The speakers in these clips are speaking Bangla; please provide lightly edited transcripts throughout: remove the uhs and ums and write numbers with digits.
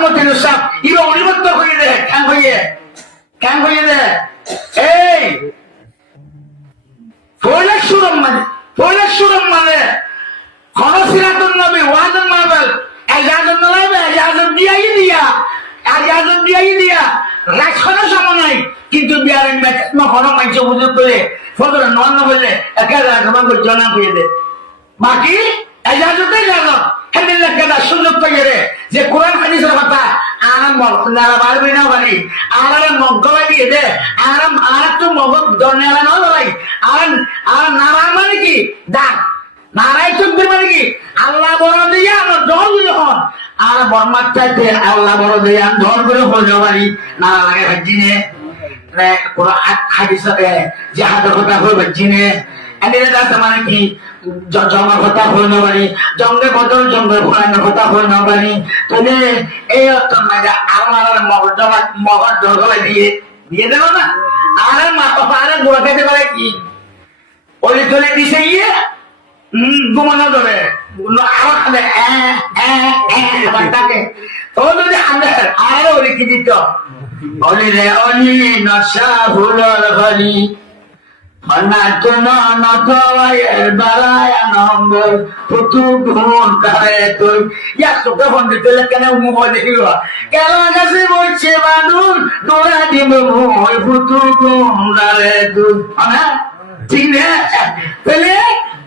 মোহাম্মদ ইউসুফ ইবা অনিবদ্ধ হয়ে দে কেন হয়ে দে এই ফয়লাসুরম মানে খনসিরাতুন নবী ওয়াজন মাবেল এজাজত দিয়া রাখনো সময় কিন্তু বিয়ারেন মেকম হন মাইছ বুঝে করে ফজর নন বলে একা রাখবা করে জানা হয়ে দে বাকি এজাজতে জানো হেদিন কেদা সুযোগ পাইয়ে রে যে কোরআন হাদিসের কথা আরাম বলনা পারবি না বাড়ি আরাম মগলা দিয়ে দে আরাম তো মগজ দরনেলা না ভাই আর নারা মানে কি ডাক নারাই চুক্তি মানে কি আল্লাহ বড় দিয়া আমার দল যখন আর বর্মার চাইতে আল্লাহ বড় দিয়া ধর করে হয়ে পারি না লাগে ভাজিনে কোন হাদিসে জিহাদের কথা হয়ে ভাজিনে এনে দাস মানে কি জঙ্গের কথা হয়ে না পারি জঙ্গের বদল জঙ্গের ফুলানোর কথা হয়ে না পারি তাহলে এই অর্থ না যে আমার মগজ দরগলা দিয়ে দেবো না আর গোড়া খেতে পারে কি ওই চলে দিছে ইয়ে ঘুমানো ধরে আরো খাবে তাকে ও যদি আমাদের আরো লিখে দিত অলি রে অলি নশা ভুলর গলি ফনাতুন নথওয়ায়ের বালায়া নম্বর পুতু গুণ তারে তুই ইয়া তোকে ফোন দিতে কেন মোবাইল দেখিব কেন কাছে বলছে বানুর দোয়া দিব মোই পুতু গুণ তারে তুই না ঠিক না তাহলে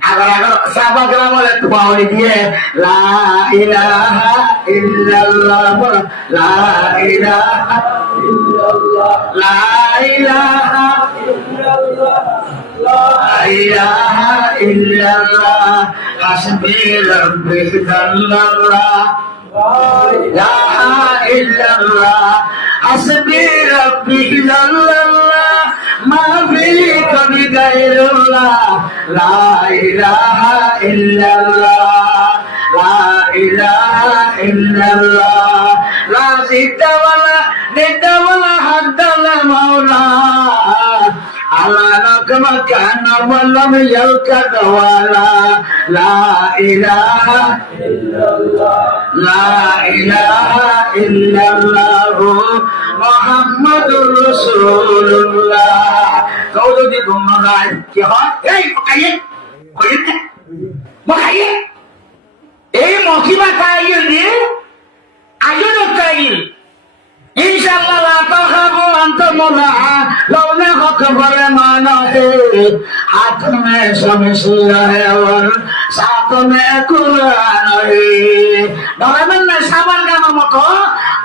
agar sahabat kamu lihat mau dia la ilaha illallah la ilaha illallah la ilaha illallah la ilaha illallah hasbi rabbi illallah la ilaha illallah hasbi rabbi illallah ma fi kami gairullah la ilaha illallah la ilaha illallah la zidda wala nidda wala haddala maula ala nakma kana walam yalkad wala la ilaha illallah la ilaha illallah muhammadur rasulullah kau jadi gunakan ya hey makanya musibah kayu ni ayo kayu insyaallah la takhafu antum la launa khakbar mana hai हाथ में समस्या है और साथ में कुरान है डरावन में साबर का मतो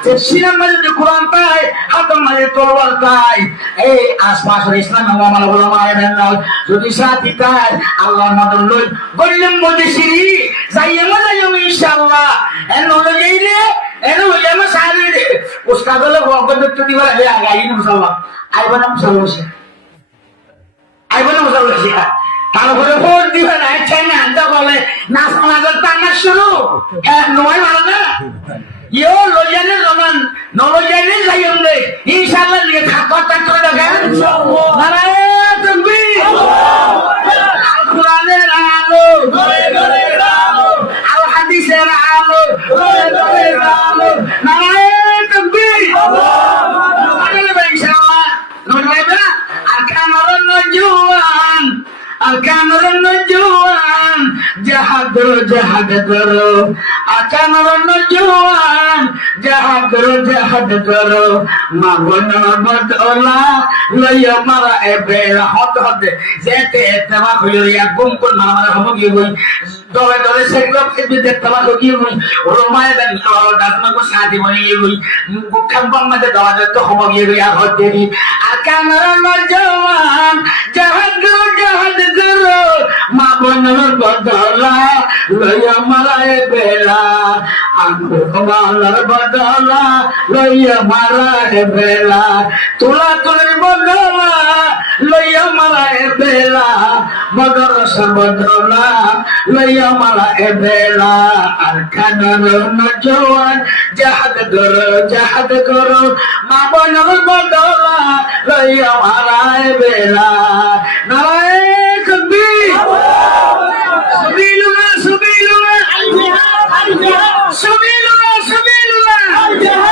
যে সিনার মধ্যে যে কোরআন পায় হাতের মধ্যে তলোয়ার পায় এই আশপাশ ইসলাম মামলা বলা মায়ের নাল যদি সাথী পায় আল্লাহর মদন লই বললাম মধ্যে সিরি যাইয়ে মজা যাবে ইনশাআল্লাহ এন হলো যাই রে এন হলো যাবে সারি রে উস্তাদ হলো ভগবত তো দিবা হে আগাই ইনশাআল্লাহ আইবা না মুসাল্লাহ তারপরে ফোন দিবে না চাইনা আনতে বলে নাচ নাচের টানা শুরু নয় ভালো না ইয়ো লজানে জমান নলজানে যাইম রে ইনশাআল্লাহ নিয়ে খাতা করে দেখেন নারায়ণ তাকবীর আল কোরআনের আলো গরে গরে আলো আল হাদিসের আলো গরে গরে আলো নারায়ণ তাকবীর ইনশাআল্লাহ নড়বে আর কামরন নজওয়ান আকামর নজওয়ান জাহাদ করো আকামর নজওয়ান জাহাদ করো মাগন বদলা লইয়া মারা এবে হত হতে যেতে তেমা কইয়া গুম কোন মারা হবো কি কই দলে দলে সেগুলো বিদে তেমা কই কই রোমায় দেন দাতমা কো সাথী বনি কই গুখাম বাংলাতে দাওয়া তো হবো কি কই আর হতেরি আকামর নজওয়ান জাহাদ করো মা বোনের বদলা লইয়া মারায় বেলা আমার বদলা লইয়া মারায় বেলা তোলা তোলের বদলা লইয়া মারায় বেলা মদরস বদলা লইয়া মারায় বেলা আর খানার নজওয়ান জাহাদ করো মা বোনের বদলা লইয়া মারায় বেলা নারায়ণ তাকবীর সুবিলুল্লাহ সুবিলুল্লাহ সুবিলুল্লাহ সুবিলুল্লাহ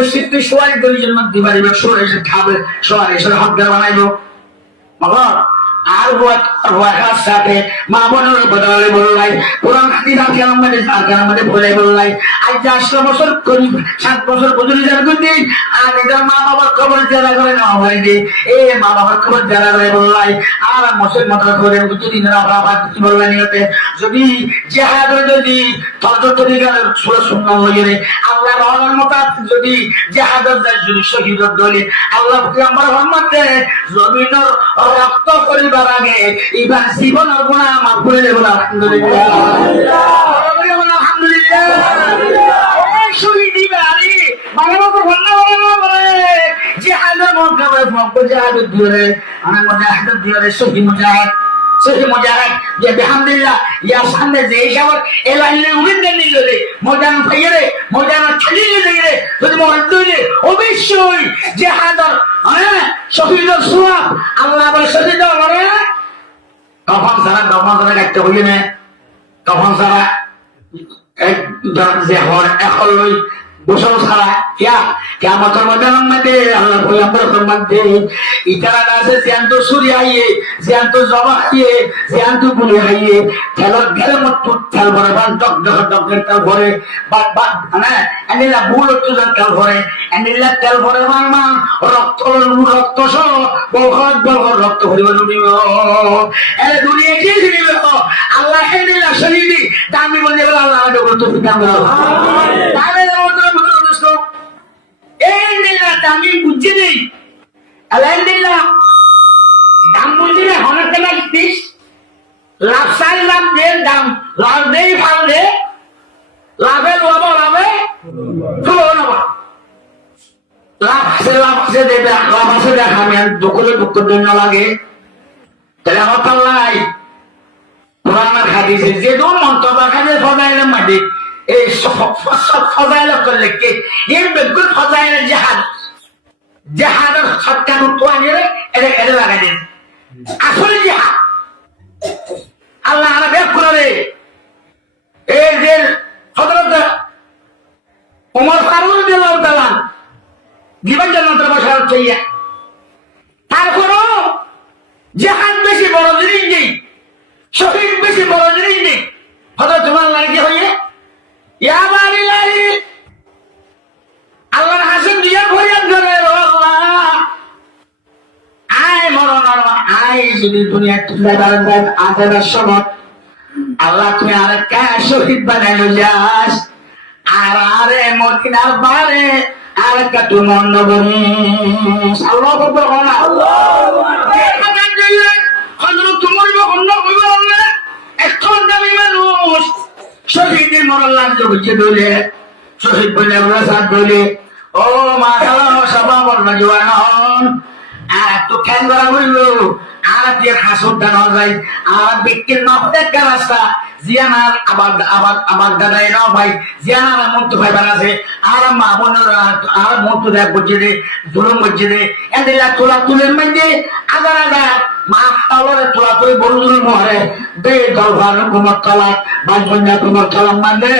মসজিদ তুই সোয়ারি দুইজন মধ্যে পারিবে সরে এসে খাবে সোয়ারি এসে হকদার বানাইবো মগর আর ওয়াকার সাথে মা বোনের বদলে বললাই পুরান হাদিস আছে আমাদের বলে বললাই আজ 8 বছর করি 7 বছর বুঝলি যার করতে আর এটা মা বাবার খবর জানা করে না হয়নি এ মা বাবার খবর জানা করে বললাই আর মসজিদ মাত্রা করে দুদিন আবার কি বললাই নিতে যদি জিহাদ যদি তরজত দিগার সুরা সুন্নাহ হইরে আল্লাহ রহমান মত যদি জিহাদ যদি শহীদ দলে আল্লাহ পয়গম্বর মুহাম্মদ জমিনের রক্ত করিবার আগে ইবার জীবনের গুনাহ মাফ করে দেব আলহামদুলিল্লাহ আলহামদুলিল্লাহ এই শহীদি বাড়ি মানব বন্ধ বলে জিহাদের মধ্যে মক্কা জিহাদের দিরে আমার মুজাহিদের দিরে শহীদ মুজাহিদ সহি মুজাহিদ যে আলহামদুলিল্লাহ ইয়া সামনে যে সব এলাইলে উড়ে নিলে মজান ফাইরে মজান ছাড়িয়ে দিলে যদি মরদুলে অবশ্যই জিহাদের শহীদের সওয়াব আল্লাহ বলে শহীদ করে কখন সারা একটা হইলে না কখন সারা এক যে হর এখন লই বসল সারা কিয়ামতের মধ্যে আল্লাহ পয়গম্বরের মধ্যে ইতারা আছে জ্যান্ত সূর্য আইয়ে জ্যান্ত জবা আইয়ে জ্যান্ত গুলি আইয়ে তেলর গেলে মত তেল ভরে বান ডক ডকের তেল ভরে মানে এনিলা বুল তেল ভরে এনিলা তেল ভরে মান রক্ত সহ বলখত রক্ত ভরিব নিব এ দুনিয়া কি দিবে আল্লাহ এনিলা শহীদি দামি বলে আল্লাহ আমাদের তো দাম আমিন তাহলে আমি বুঝছি নেই আলহামদুলিল্লাহ দাম বুঝছি না হনার টাকা দিস লাভ সাই লাভ দেন দাম লাভ দেই ভাল দে লাভে লাভে লাভ আছে দেবে লাভ আছে দেখ আমি দুঃখ দিন না লাগে তাহলে আমার পাল্লাই পুরানা খাদিছে যে দু মন্তব্য খাবে ফদাইলে মাটি এই ফদাইলে করলে কে এর বেগুন ফদাইলে জাহাদের সৎকার তোয়ানিরে এটা লাগাই দেন আসলে জিহাদ আল্লাহ আলা বের করে এই যে হযরত ওমর ফারুক রাদিয়াল্লাহু তাআলা জীবন জান্নাতের বসার চাইয়া তারপরও জিহাদ বেশি বড় জিনিস নেই শহীদ বেশি বড় জিনিস নেই হযরত ওমর লাগে হইয়ে ইয়া বালিলাহি আল্লাহর হাসিন দিয়া ফরিয়াদ করে যদি দুনিয়া আদার সময় আল্লাহ তুমি আর কা শহীদ বানাইলো যাস আর আরে মদিনার বারে আর কাটু মন বনি আল্লাহ আকবার আল্লাহু আকবার হযরত তোমার অন্য কইবা না এখন দামি মানুষ শহীদের মরল্লাহ বুঝে দলে শহীদ বলে আমরা সাথ বলে ও মা সবা বলনা জওয়ান আর তো খেল করা হইলো আর দিয়ে হাসুর দানা যায় আর বিক্রির নফদের রাস্তা জিয়ানার আবার দাদাই নাও ভাই জিয়ানার মন্ত ভাই বানাছে আর মা বোনের আর মন্ত দেখ বুঝছে রে জুলুম বুঝছে রে এদিলা তোলা তুলের মধ্যে আগার মা তালরে তোলা তুই বড় জুলুম হরে দে দরবার কুমার তলা বাজবন্যা কুমার তলা মানে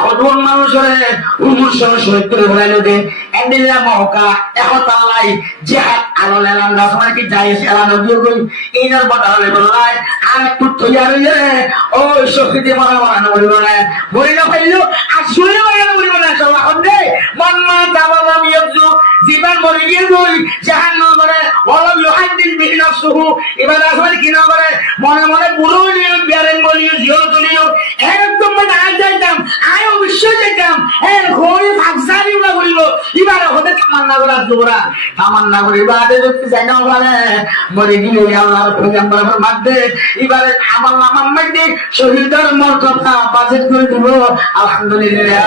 হদুন মানুষের হুজুর সহ শহীদ করে ভরাইলো দে এন্ডিলা মহকা একতালাই জিহাদ আলো লেলাম রাসমান কি যাইস এলানো দিয়ে কই ইনার বদলে বললাই আর একটু তৈয়ার হইলে ও শহীদ মারানো বলিব না বলিল ফাইলো আসলে মারানো বলিব না সব এখন দে মন মা দাবাবা মিয়জু জীবন মরে গিয়ে কই জাহান্নাম করে ওয়ালাম ইউহাদ্দিন বিহি নাফসুহু এবার আসলে কি না করে মনে মনে পুরো নিয়ম বিয়ারেন বলিও জিও তুলিও একদম মানে আজ যাইতাম আয় অবশ্যই যেতাম ঘরে ফাঁকসারি ওরা বলল এবারে হতে তামান্না করা জোরা তামান্না করে এবারে যদি যাই না ওখানে মরে গিয়ে আল্লাহর পয়গম্বরের মধ্যে এবারে আমার নামার মধ্যে শহীদের মর্যাদা বাজেট করে দিব আলহামদুলিল্লাহ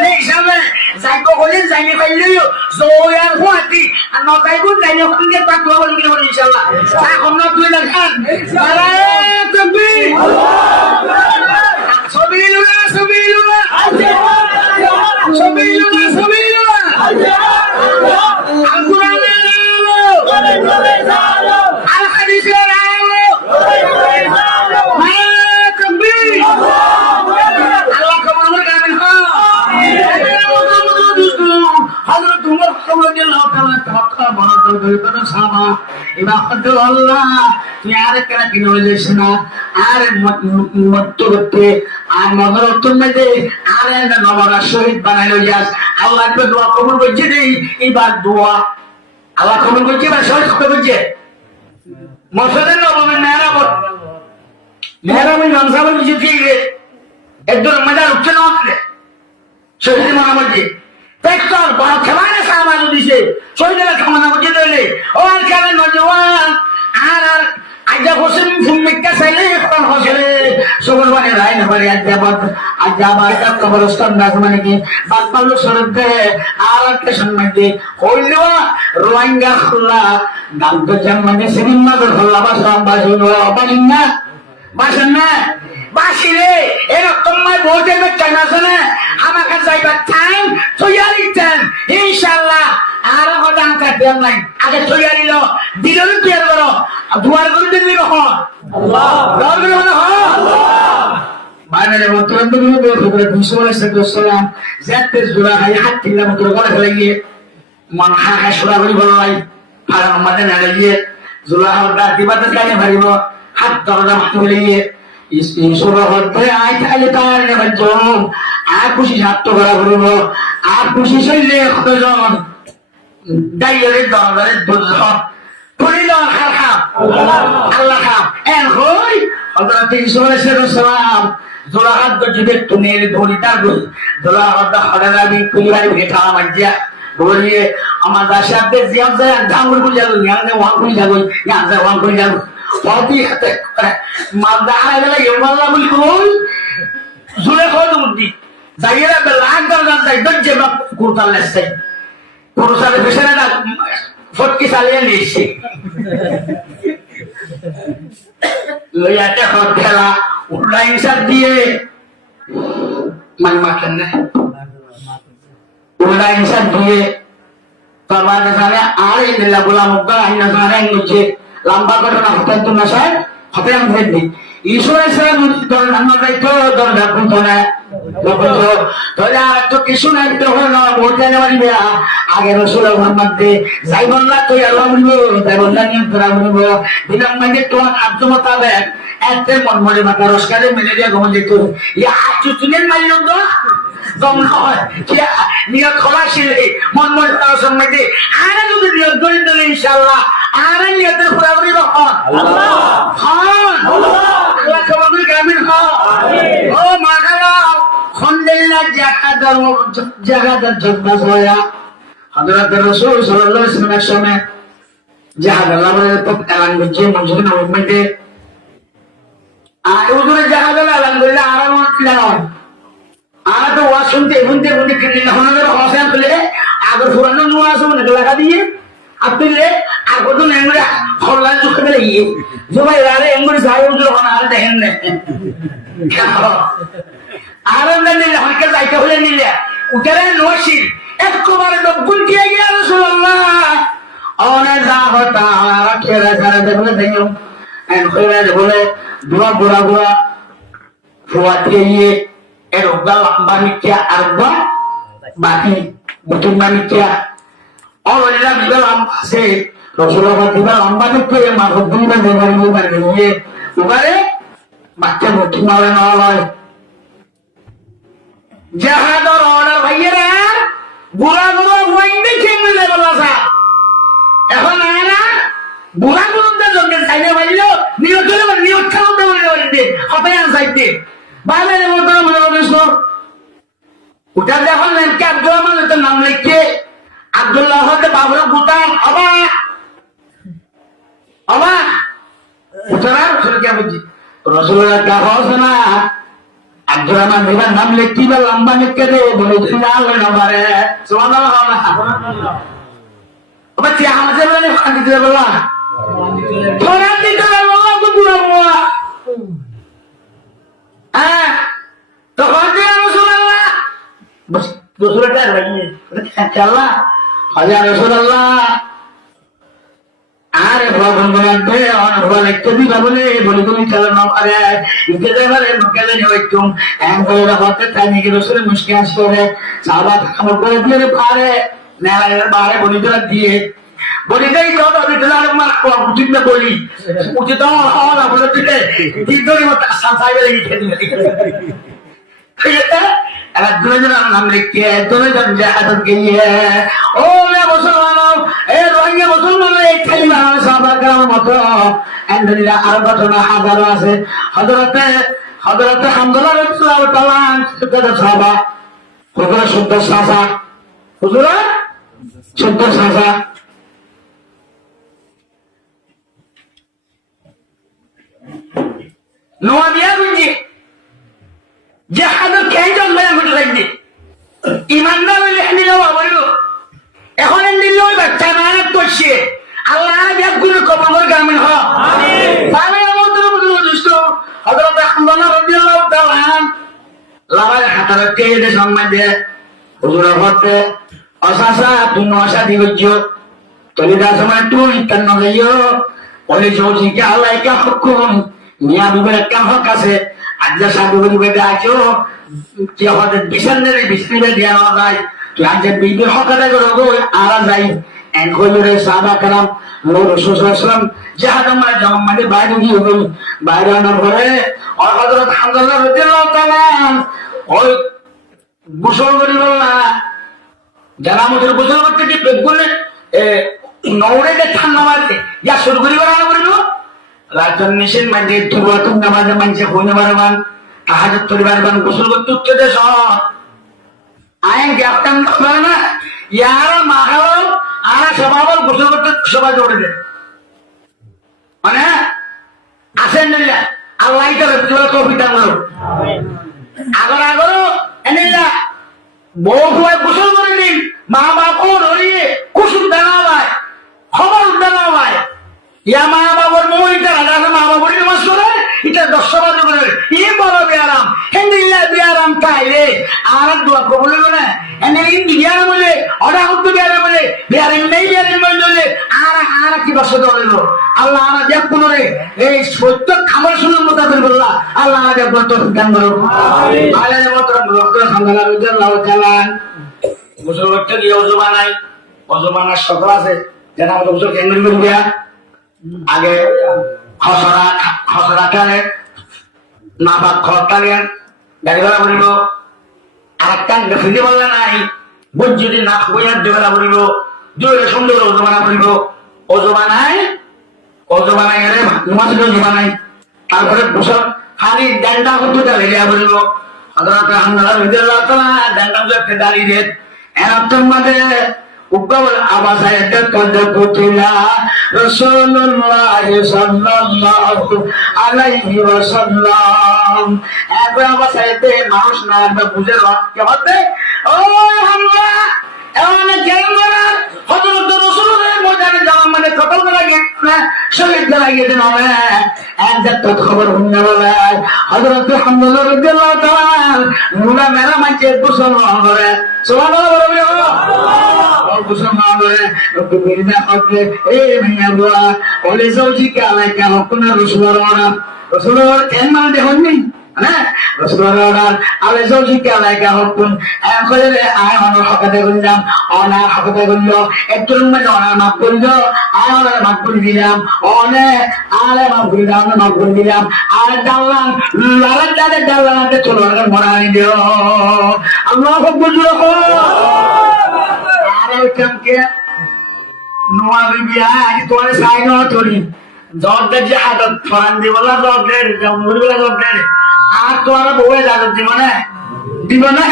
এই হিসাবে যাইতো বলে যাইনি পাইলেও জয়ার হুয়াতি আর না যাইবো যাইনি ওখানে পাকলো বলবি না ইনশাআল্লাহ এখন না তুই দেখান নারায়ে তাকবীর সবিলুনা সবিলুনা সবিলুনা সবিলুনা আল কুরআনের আলো আল হাদিসের আলো নারায়ে তাকবীর আল্লাহ কবুল করুন আমিন আল্লাহ তুই আর কেন কিনে হইলিস না আর মত করতে আর মগর উত্তর মেয়েতে আর নবারা শহীদ বানাইল যাস আল্লাহ দোয়া কবুল করছে রে এবার দোয়া আল্লাহ কবুল করছে এবার শহীদ করছে মসজিদের নবমী মেহরাবি মনসাবের কিছু ঠিক একজন মজার উঠছে না উঠলে শহীদ মানা বলছে দেখতর বড় খেমানে সামানো দিছে শহীদের খামানা বলছে দিলে ও আর খেলে নজওয়ান আর আর আজা হোসেন ফুমিকা সাইলে কোন হোসেন সুবরবানি রায় না পারে আজাবাদ কবরস্থান না মানে কি বাদপালো সরতে আর একটা সম্মানতে হইলো রোহিঙ্গা খুলা নাম তো জানমানে সিনেমা তো খুলা বাসনা বাসনা বাসিরে এরকম বলতে চাই না শোনে আমাকে যাইবার টাইম তৈরি টাইম ইনশাআল্লাহ আর কথা কাটতে নাই আগে তৈরি লো দিলও তৈরি করো দুয়ার করে দিবি কখন আল্লাহ দর করে হ আল্লাহ মানে মতলব তুমি বলতে দুশোলাম যাতে জোড়া হাই হাত তিনটা মতো করে ফেলে মন হা সুরা করি বলো ভাই আর আমাদের না গিয়ে জোড়া হাওয়া দিবাতে কানে ভারিব হাত দরজা মাথা ফেলে গিয়ে ঈশ্বরের মধ্যে আয় তাহলে তার নেবেন আর খুশি স্বার্থ করা করব আর খুশি শরীরে কতজন ডাইরের দরবারে দুজন করিল আল্লাহ খাম এন হই হযরত ঈসা আলাইহিস সালাম জোড়াহাত গজিবে তুনের ধরি তার জোড়াহাত হড়াবি কুলিয়ারি ভেটা মাজিয়া বলিয়ে আমার দাসাতে জিয়াম যায় ধামুর গুজালো ইয়ানে ওয়ান কুলি যাগো ইয়ান যায় ওয়ান কুলি যাগো পাতি হাতে মালদা আইলা ইমাল্লা বলি কই জুলে কত মুদি যাইরা বেলান দরজান যাই দজ্জে বা কুরতাল লেসে কুরসালে বিছানা না ফটকি চালিয়ে নিয়েছে লইয়াতে হট খেলা উল্লাই হিসাব দিয়ে মান মাখেন না উল্লাই হিসাব দিয়ে তারপর জানে আর এই লীলা গোলাম মুক্তা আইনা জানে নিচে লম্বা ঘটনা হতেন তো না স্যার হতে আমি ভেদি ঈশ্বর সাহেব দল আমরা যাইতো দরজা খুলতো না তাহলে আর তো কিছু নাই তো হলো বলতে পারবি আগে রসুল মোহাম্মদ দে যাই বললা তুই আল্লাহ বলবো তাই বললা নিয়ে তোরা বলবো দিলাম মানে তোমার আব্দ মোতাবেক এতে মন মনে মাথা রসকারে মেনে দিয়ে ঘুম যেত ইয়া চুচুনের মারিল তো দম নয় নিয়ত খোলা ছিল মন মনে তার সম্মানে আরে যদি নিয়ত করে দিলে ইনশাআল্লাহ আরে নিয়তের পুরা করি রহমান আল্লাহ খান আল্লাহ কবুল কামিল হ ও মাগালা খন্দেলা জাগাদার জগবাস হয়া হযরত রাসূল সাল্লাল্লাহু আলাইহি ওয়াসাল্লামের সময় জাহাদাল্লাহ বলে তো এলান করছে মসজিদে নববীতে আর ওজনে জাহাদাল্লাহ এলান করলে আরাম হচ্ছিল আর তো ওয়াজ শুনতে কিনে হনাদের হোসেন তুলে আগর পুরানো নোয়া শুনে লাগা দিয়ে আপনি আগর তো নেংরা খরলা চুকে দিলে ইয়ে জমাই আরে এমনি যাই ওজনে হনা আর দেখেন না আরামটা নিলে হনকে যাইতে হলে নিলে উঠারে নসির একবারে দগুন দিয়ে গিয়া রাসূলুল্লাহ অনে যা হতা আর খেরা খেরা দেখলে দেইও এন খেরা বলে দুয়া বুড়া বুড়া ফুয়াতে গিয়ে এর উগা লম্বা মিথ্যা আর উগা বাকি বুতুন মিথ্যা অলরেডি বিবা লম্বা আছে রাসূলুল্লাহ বিবা লম্বা মিথ্যা মা হুকুম না দেবারি মুবারে নিয়ে উবারে বাচ্চা বুতুন মারে না লয় জাহাদর অর্ডার ভাইয়েরা বুড়া বুড়া ওয়াইন্ডে খেয়ে যাবে লাসা এখন না বুড়া বুড়াদের জন্য চাইলে ভাইলো নিয়ত হলে নিয়ত খাওয়াতে বলে বলতে হবে আর চাইতে বাইরে মতো মনে হবে ওটা যখন নামকে আব্দুল রহমান নাম লিখছে আব্দুল্লাহ হতে বাবুর গুতাম অবা উঠার রসুলকে বুঝি রসুলের কাগজ না আব্দুর রহমান এবার নাম লিখতে বা লম্বা লিখতে দে বলে তুমি আলো না পারে সুবহানাল্লাহ সুবহানাল্লাহ ওবা কি আমাদের বলে ফাঁকি দিতে বলা ফরান দিতে বলা তো পুরো বলা তখন যে রাসূলুল্লাহ বস রাসূলটা রাইয়ে আল্লাহ হাজার রাসূলুল্লাহ আরে ভগবান বলতে অনবল একটু দিবা বলে বলি তুমি চলো না পারে ইতে যাবারে মক্কালে হইতুম এম করে হতে তাই কি রাসূলের মুশকিল আসে সাহাবা খামর করে দিয়ে পারে নেলার বারে বলি তোরা দিয়ে বলি যাই কত দিতে আর মার উচিত না বলি উচিত হওয়া না বলে দিতে তিন ধরে মত সাইবে লাগি খেতে ঠিক আছে এবার দুজন নাম লিখে দুজন জাহাদত গিয়ে ও মে মুসলমান এ রোহিঙ্গা মুসলমান এই কালিমা সাহাবা کرام মতো আলহামদুলিল্লাহ আর ঘটনা হাজারো আছে হযরতে হামদুল্লাহ রাদিয়াল্লাহু তাআলা সুদা সাহাবা হুজুর সুদা সাহাবা হুজুর সুদা সাহাবা নোয়া দিয়া বুঝি জাহাদ কেন লয়া হতে লাগবে ইমানদার হইলে এনে যাওয়া বলব এখন এনে লই বাচ্চা না করছে আল্লাহ বিয়া গুণ কবুল করবেন হ আমিন আমি আমাদের বুঝলো দোস্ত হযরত হামদুল্লাহ রাদিয়াল্লাহু তাআলা লাভার হাতারে কেদে সম্মান দে হুজুর হতে অসাসা তুমি আশা দিবজ্জো তলিদা সময় তুই কেন গইও ওই জোজি কে আল্লাহ কা হুকুম মিয়া বিবের একটা হক আছে আজ সাধু বিবেকে আছো কি হতে বিশালের বিশৃঙ্খলা দিয়া না যায় তুই আজ বিবে হক আদায় করবো আর যাই এন কইরে সাহাবা کرام নূর রাসূল সাল্লাল্লাহু আলাইহি ওয়াসাল্লাম জাহান্নামে জাহান্নামে বাইরে গিয়ে হল বাইরে আনার পরে আর হযরত হামদুল্লাহ রাদিয়াল্লাহু তাআলা ওই গোসল করি বললা যারা আমাদের গোসল করতে কি বেগুনে নওড়ে ঠান্ডা মারতে ইয়া শুরু করি বলা বললো রাজন নিষেধ মানে দুবাতুন নামাজে মানছে হইনে বারবান তাহাজ্জুদ করি বারবান গোসল করতে উঠতে দেশ আইন গ্যাপটান করে না ইয়ারা মাহাও আর সবাই গোসল করতে সবাই দৌড়ে দেয় মানে আসেন না আল্লাহ তাআলা কবিতা বলো আগর আগর এনেলা বউ হয়ে গোসল করে দিন মা বাপও ধরিয়ে কুসুম দেওয়া হয় খবর দেওয়া হয় ইয়া মা বাবার মহিলা রাজা মা বাবার নামাজ করে এটা 10 বাজে করে ই বড় বিয়ারাম হেন্দিলা বিয়ারাম কাইলে আর দোয়া কবুল হবে না এনে ইন্দি বিয়ারাম বলে ওটা হুদ্দু বিয়ারাম বলে বিয়ারাম নেই বিয়ারাম বলে আর কি বসে ধরলো আল্লাহ আমরা দেখ কোন রে এই সত্য খাবার শুনুন মোতাবেক বললা আল্লাহ আমাদের বর্ত দান করো আমিন আল্লাহর মত রব্বুল হামদুলিল্লাহ রাদিয়াল্লাহু তাআলা গোসল করতে গিয়ে ওযু বানার সকল আছে যেন আমাদের গোসল কেন করবে আগে খসরা টানে নাপাক খর টানেন গাড়িওয়ালা বলিল আর একটা ফিরে বললে নাই বুঝ যদি না বইয়ার দেবেলা বলিল দুই সুন্দর ওজো বানায় গেলে ওজো বানায় তারপরে বসব খালি ডান্ডা করতে দাঁড়িয়ে বলিল ডান্ডা দাঁড়িয়ে দেন এর মাঝে উগ্র আবাসায়তে কদে পুতিলা রাসূলুল্লাহ সাল্লাল্লাহু আলাইহি ওয়াসাল্লাম একবার আবাসায়তে মানুষ না বুঝে কি হবে ও হামলা এমন জায়গা হযরত রাসূলের ময়দানে যাওয়া মানে কতল লাগে না শহীদ লাগে দেন হবে একদম খবর হইনা বলে হযরত হামদুল্লাহ রাদিয়াল্লাহু তাআলা মুলা মেরা মাঝে গোসল করে সুবহানাল্লাহ বলে গোসল করে বিনা হতে এই মিয়া বুয়া ওলে সৌজি কালা কেন কোন রাসূলের কেন মানে দেখনি না রাসূলুল্লাহ আলে সৌজি কালা কেন কোন এখন আয় আমার হকাতে গেলাম অনা হকাতে গেল একটু মানে অনা মাফ করে দাও আর মাফ করে দিলাম অনে আলে মাফ করে দিলাম আর দাল্লান লালাতে চলো আর মরাই দিও আল্লাহু আকবার কে নোয়া বিবিয়া আজ তোরে সাইন হতরি জর্দা জাহাদত ফান দিবলা জর্দের জমুরলা জর্দের আর তোরা বউয়ে জাদত দিব না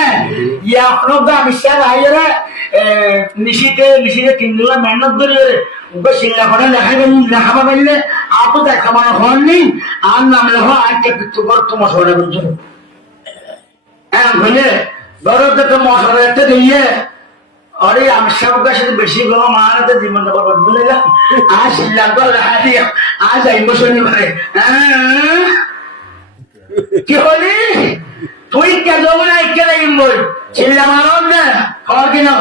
ইয়া প্রদা বিশ্বাস আইরে নিশিতে কিনলা মেহনত করে উগো শিল্লা করে লেখাবা পাইলে আপু দেখাবা হননি আর নামলে হয় আজকে পিছু কর তোমার সরে বুঝছো হ্যাঁ বলে দরদ তো মশলা একটা দিয়ে अरे আমি সবকা সাথে বেশি গো মারাতে জীবনটা বরবাদ বলে গেলাম আজ লাগবে রাহাতি আজ ইমোশনাল করে কি হলি তুই কে যাবো না কেন ইমোই চিল্লা মারো না আর কি না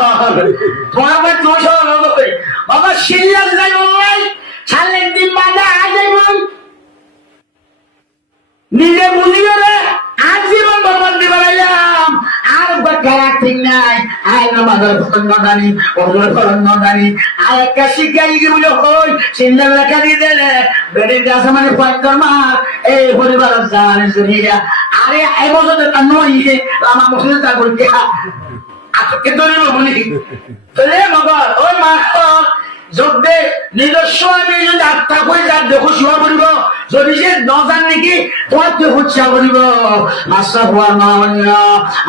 তোমার বাদ তোমার সব হবে বাবা চিল্লা যাই বলাই ছালে দিন বাদা আজ যাইবই নিজে বুঝিয়ে রে আজ জীবন বরবাদ দিবালাম আর বাকারা ঠিক নাই আয় নামাজের ফরজ না জানি, ওজোর ফরজ না জানি, আর একটা শিখাই বলে হই চিন্তা লেখা দিয়ে দেলে বেড়ে যাচ্ছে মানে পয়সার মা এই পরিবারের জান জড়িয়া আরে এই বছর তা নয় আমার মসজিদে তা করতে আজকে ধরে বলি তাহলে মগর ওই মা যদি নিজস্ব আমি যদি আত্মা করে যার দেখো শোয়া করিব যদি সে নজান নাকি তোমার তো হচ্ছে করিব আশা হওয়ার না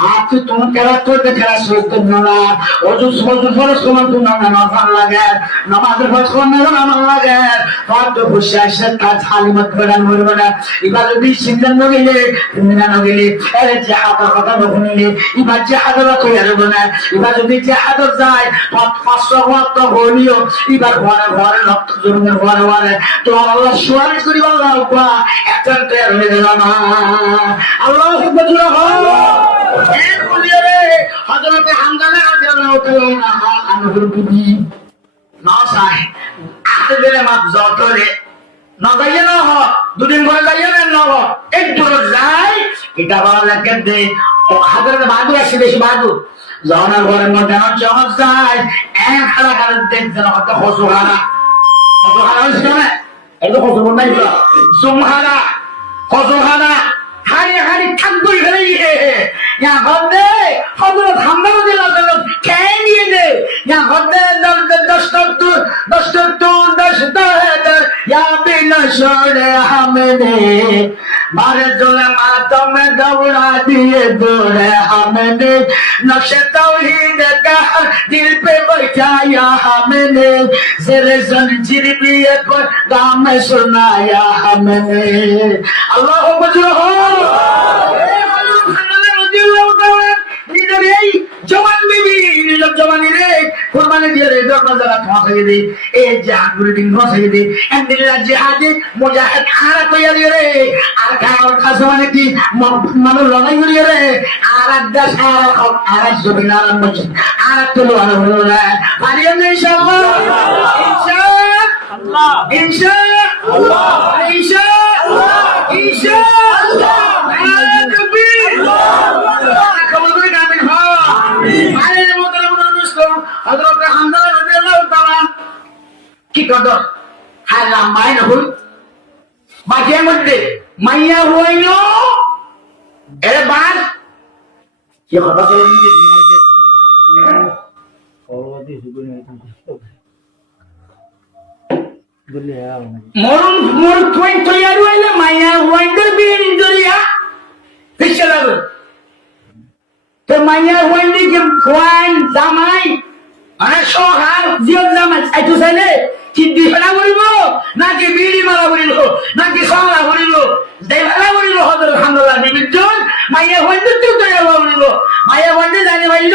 আর তুই তোমার খেলা তোর খেলা সত্য না অজু সজু ফরজ তোমার তো না নজান লাগে নামাজের ফরজ তোমার না আমার লাগে তোমার তো বসে আসে কাজ হালিমত বেড়ান বলবে না এবার যদি সিন্ধান নগেলে তুমি না নগেলে এর যে হাতের কথা নগেলে এবার যে হাতের তৈরি না এবার যদি যে হাতের যায় তোমার 500 ওয়াক্ত হলিও এবার ঘরে ঘরে রক্ত জমিনের ঘরে ঘরে তোমার আল্লাহ সুয়ারিশ করি আল্লাহ একটা টের হয়ে গেল না আল্লাহ হযরতে হামজা রাদিয়াল্লাহু তাআলা আনহুর বিবি নসায় আতে দিলে মাপ যতরে না যাইয়ে না হ দুদিন পরে যাইয়ে না হ একটু যাই এটা বলা লাগে দে ও হযরতে বাদু আসে বেশি বাদু জওয়ানের ঘরের মধ্যে আমার চমক যায় এক খালা খালা দেখছেন হয়তো হসুহারা হচ্ছে না এই তো হসুর নাই জুমহারা হসুহারা হারি হারি থাকবো এখানে ইয়া হদে হদর ঠান্ডা করে দিল খেয়ে নিয়ে দে ইয়া হদে দশ ইয়া বিন সরে হামনে मारे जोले मातों में दौड़ा दिए दोरे हमने नक्शे तौहीद का दिल पे बैठाया हमने ज़ेरे ज़ंजीर भी पर गाम में सुनाया हमने अल्लाह बजरो हो जवान बीबी निजब जवानी रे कुर्बानी दिए रे दर नजर फंसाई दे ए जहांगीर दिन फंसाई दे एंडिला जिहादी मुजाहिद आरा तैयारी रे আর কার কাছে মানে কি মানুষ লড়াই করি রে আর আড্ডা সারা আর জমিন আর মসজিদ আর তুলো আর হলো না পারিও না ইনশাআল্লাহ ইনশাআল্লাহ ইনশাআল্লাহ ইনশাআল্লাহ ইনশাআল্লাহ তাকবীর কবুল করে আমিন আমিন আরে মোহতরম মুসলিম হযরত হামজা রাদিয়াল্লাহু তাআলা কি কদর হালা মাইন হল বাকির মধ্যে মাইয়া হইল এর বাদ কি কথা মরুন মোর তুই তৈরি হইলে মাইয়া হইন্দের বিয়ে ইন্দরিয়া ফিসে লাগবে তো মাইয়া হইন্দি যে ফোয়াইন জামাই মানে সোহার জিও জামাই চাইতো চাইলে চিদ্দি ফেলা করিব নাকি বিড়ি মারা করিল নাকি সালা করিল দেই ফেলা করিল হযরত হামদুল্লাহ বিবিজন মাইয়া হইতে তো দেয়া করিল মাইয়া হইতে জানি হইল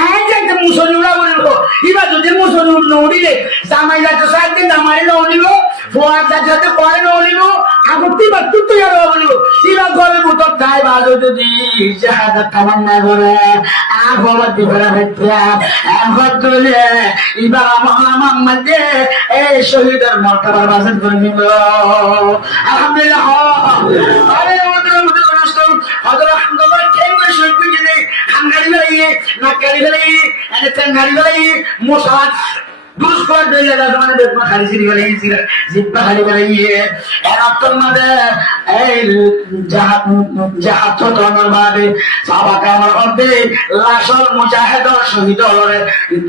আয় যে একটা মুসলি উড়া করিল ইবা যদি মুসলি উড়িলে জামাই যাতে সাইতে জামাই না উড়িল ফোয়া যাতে পরে না উড়িল আগতি বাতু তো ইয়া করিল ইবা ঘরে ভিতর যাই বাজো যদি জাহাদাত তামান্না করে আগলা দিবরা হইতা আগতলে ইবা মোহাম্মদে এই শহীদের মর্তবার বাজেট করে নিব আলহামদুলিল্লাহ আরে ওদের মধ্যে রাষ্ট্র হযরত আব্দুল্লাহ কেমন শহীদ হয়েছে হাঙ্গারি বেলাইয়ে নাকারি বেলাইয়ে এনে তেঙ্গারি বেলাইয়ে মোসাদ দুস করে দিলে জামানে দেখব খালি সিরি বেলাইয়ে জিব্বা খালি বেলাইয়ে এর অন্তর মধ্যে এই জাহাদ তো তোমার বাদে সাহাবা কামার মধ্যে লাশল মুজাহিদ শহীদ হলরে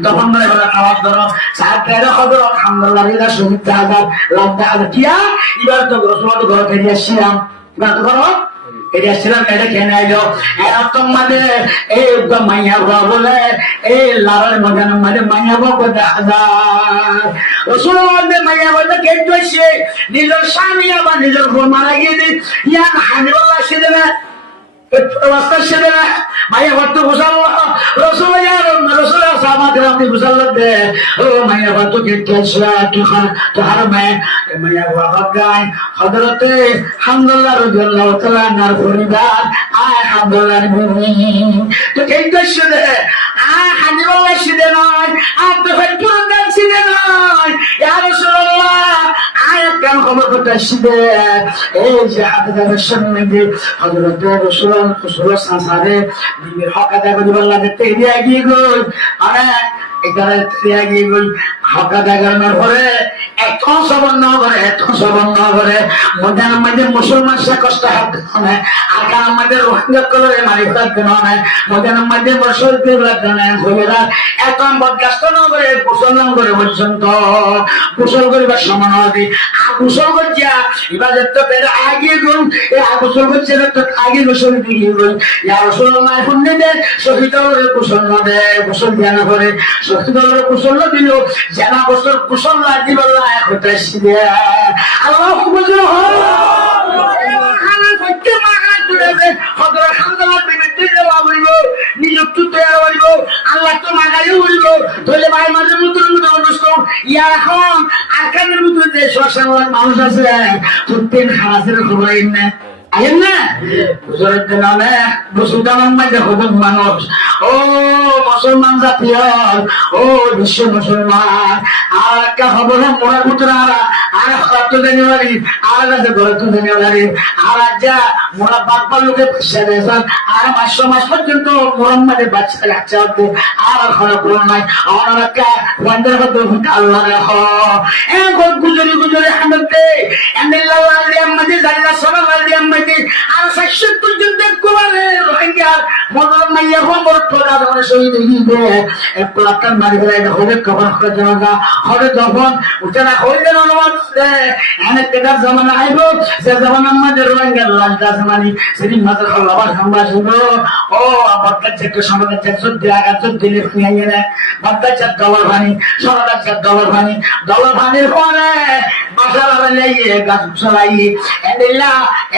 তখন মনে হলো খাওয়ার ধরো সাহেবের খবর আলহামদুলিল্লাহ রিদা শহীদ হাজার লাখ হাজার কিয়া এবার তো রসুল ঘর থেকে আসছিলাম গান করো এটা ছিলাম এটা কেন আইলো এরকম মানে এই মাইয়া বলে এই লালের মজান মানে মাইয়া বাবা দেখা যায় রসুল মাইয়া বাবা কে দোষে নিজের স্বামী আবার নিজের ঘর মারা গিয়ে দিই ইয়ান হানিবাল্লাহ সেদিন না রাস্তা সেদিন না মাইয়া ভর্ত ঘুষাল রসুল রসুল সামাকে আপনি ঘুষাল দে ও মাইয়া ভর্ত কে তো হার মাইয়া বাবা গায় হযরতে হামদুল্লাহ রাদিয়াল্লাহু তাআলা নার পরিবার আয় হামদুল্লাহ মুমিন তো কে দোষে দে আয় হানিবাল্লাহ সেদিন নয় আর তো পুরো দান সেদিন নয় ইয়া রাসূলুল্লাহ আয় কেন খবর করতে আসছি এই যে হাতে যাবে সামনে হযরত রাসূলুল্লাহ সাহাবে বিবির হক আদায় করিবার লাগে তেরিয়া গিয়ে গই আরে এখানে তেরিয়া গিয়ে গই হক আদায় করার পরে এত সবন না করে মধ্যে মুসলমান সে কষ্ট হাত হয় আর কারণ আমাদের রোহিঙ্গা করে মারি ফেলার জন্য নয় মধ্যে বসল হইরা এত বদগাস্ত না করে গোসল করে পর্যন্ত গোসল করিবার সমান হবে গোসল করছিয়া এবার তো বেড়ে আগিয়ে গুন এই গোসল করছে তো আগে গোসল দিয়ে গুন রসুল নাই শুনে দে শহীদ গোসল না দে গোসল জ্ঞান করে শহীদ গোসল দিল জানা গোসল গোসল লাগি বললা হতে শিখে আল্লাহ বুঝলো আল্লাহ তো মাগাইও বলবো তাহলে ভাই মাঝে মতন ইয়া এখন আকানের মধ্যে যে শ্মশান মানুষ আছে প্রত্যেক হাসের খবর না আইন না হুজুরের দিন অনেক মুসলমান মাঝে হবুক মানুষ ও মুসলমান জাতীয় ও বিশ্ব মুসলমান আর একটা খবর মনের ভিতরে আর রক্ত জানুয়ারি আর আছে গরত জানুয়ারি আর যা মোরা বাপ্পা লোকে পয়সা দিয়েছেন আর মাস পর্যন্ত মোহাম্মদের বাচ্চা কাচ্চা হতো আর খরা পুরো নাই আমার একটা ওয়ান্ডার কত আল্লাহ রেখ গুজরি হামদে আল্লাহ আমাদের জাল্লা সাল্লাল্লাহু আলাইহি আর 60 পর্যন্ত কোয়ালে রোহিঙ্গা মদর মাইয়া খবর তোরা ধরে শহীদ হইবে এক লাখ মারি ফেলে হবে কবর করে জানা হবে তখন উঠেনা হইলে অনুমান অনেক কেটার জামানা আইব যে জামানা আমাদের রোহিঙ্গা লালটা জামানি সেদিন মাত্র খাবার খাবার শুনো ও বাচ্চা চেক সমাজের চেক দিয়ে আঘাত দিলে নিয়ে না বাচ্চা ডলার ভানির পরে বাসার লাইয়ে গাছ চলাই এদিলা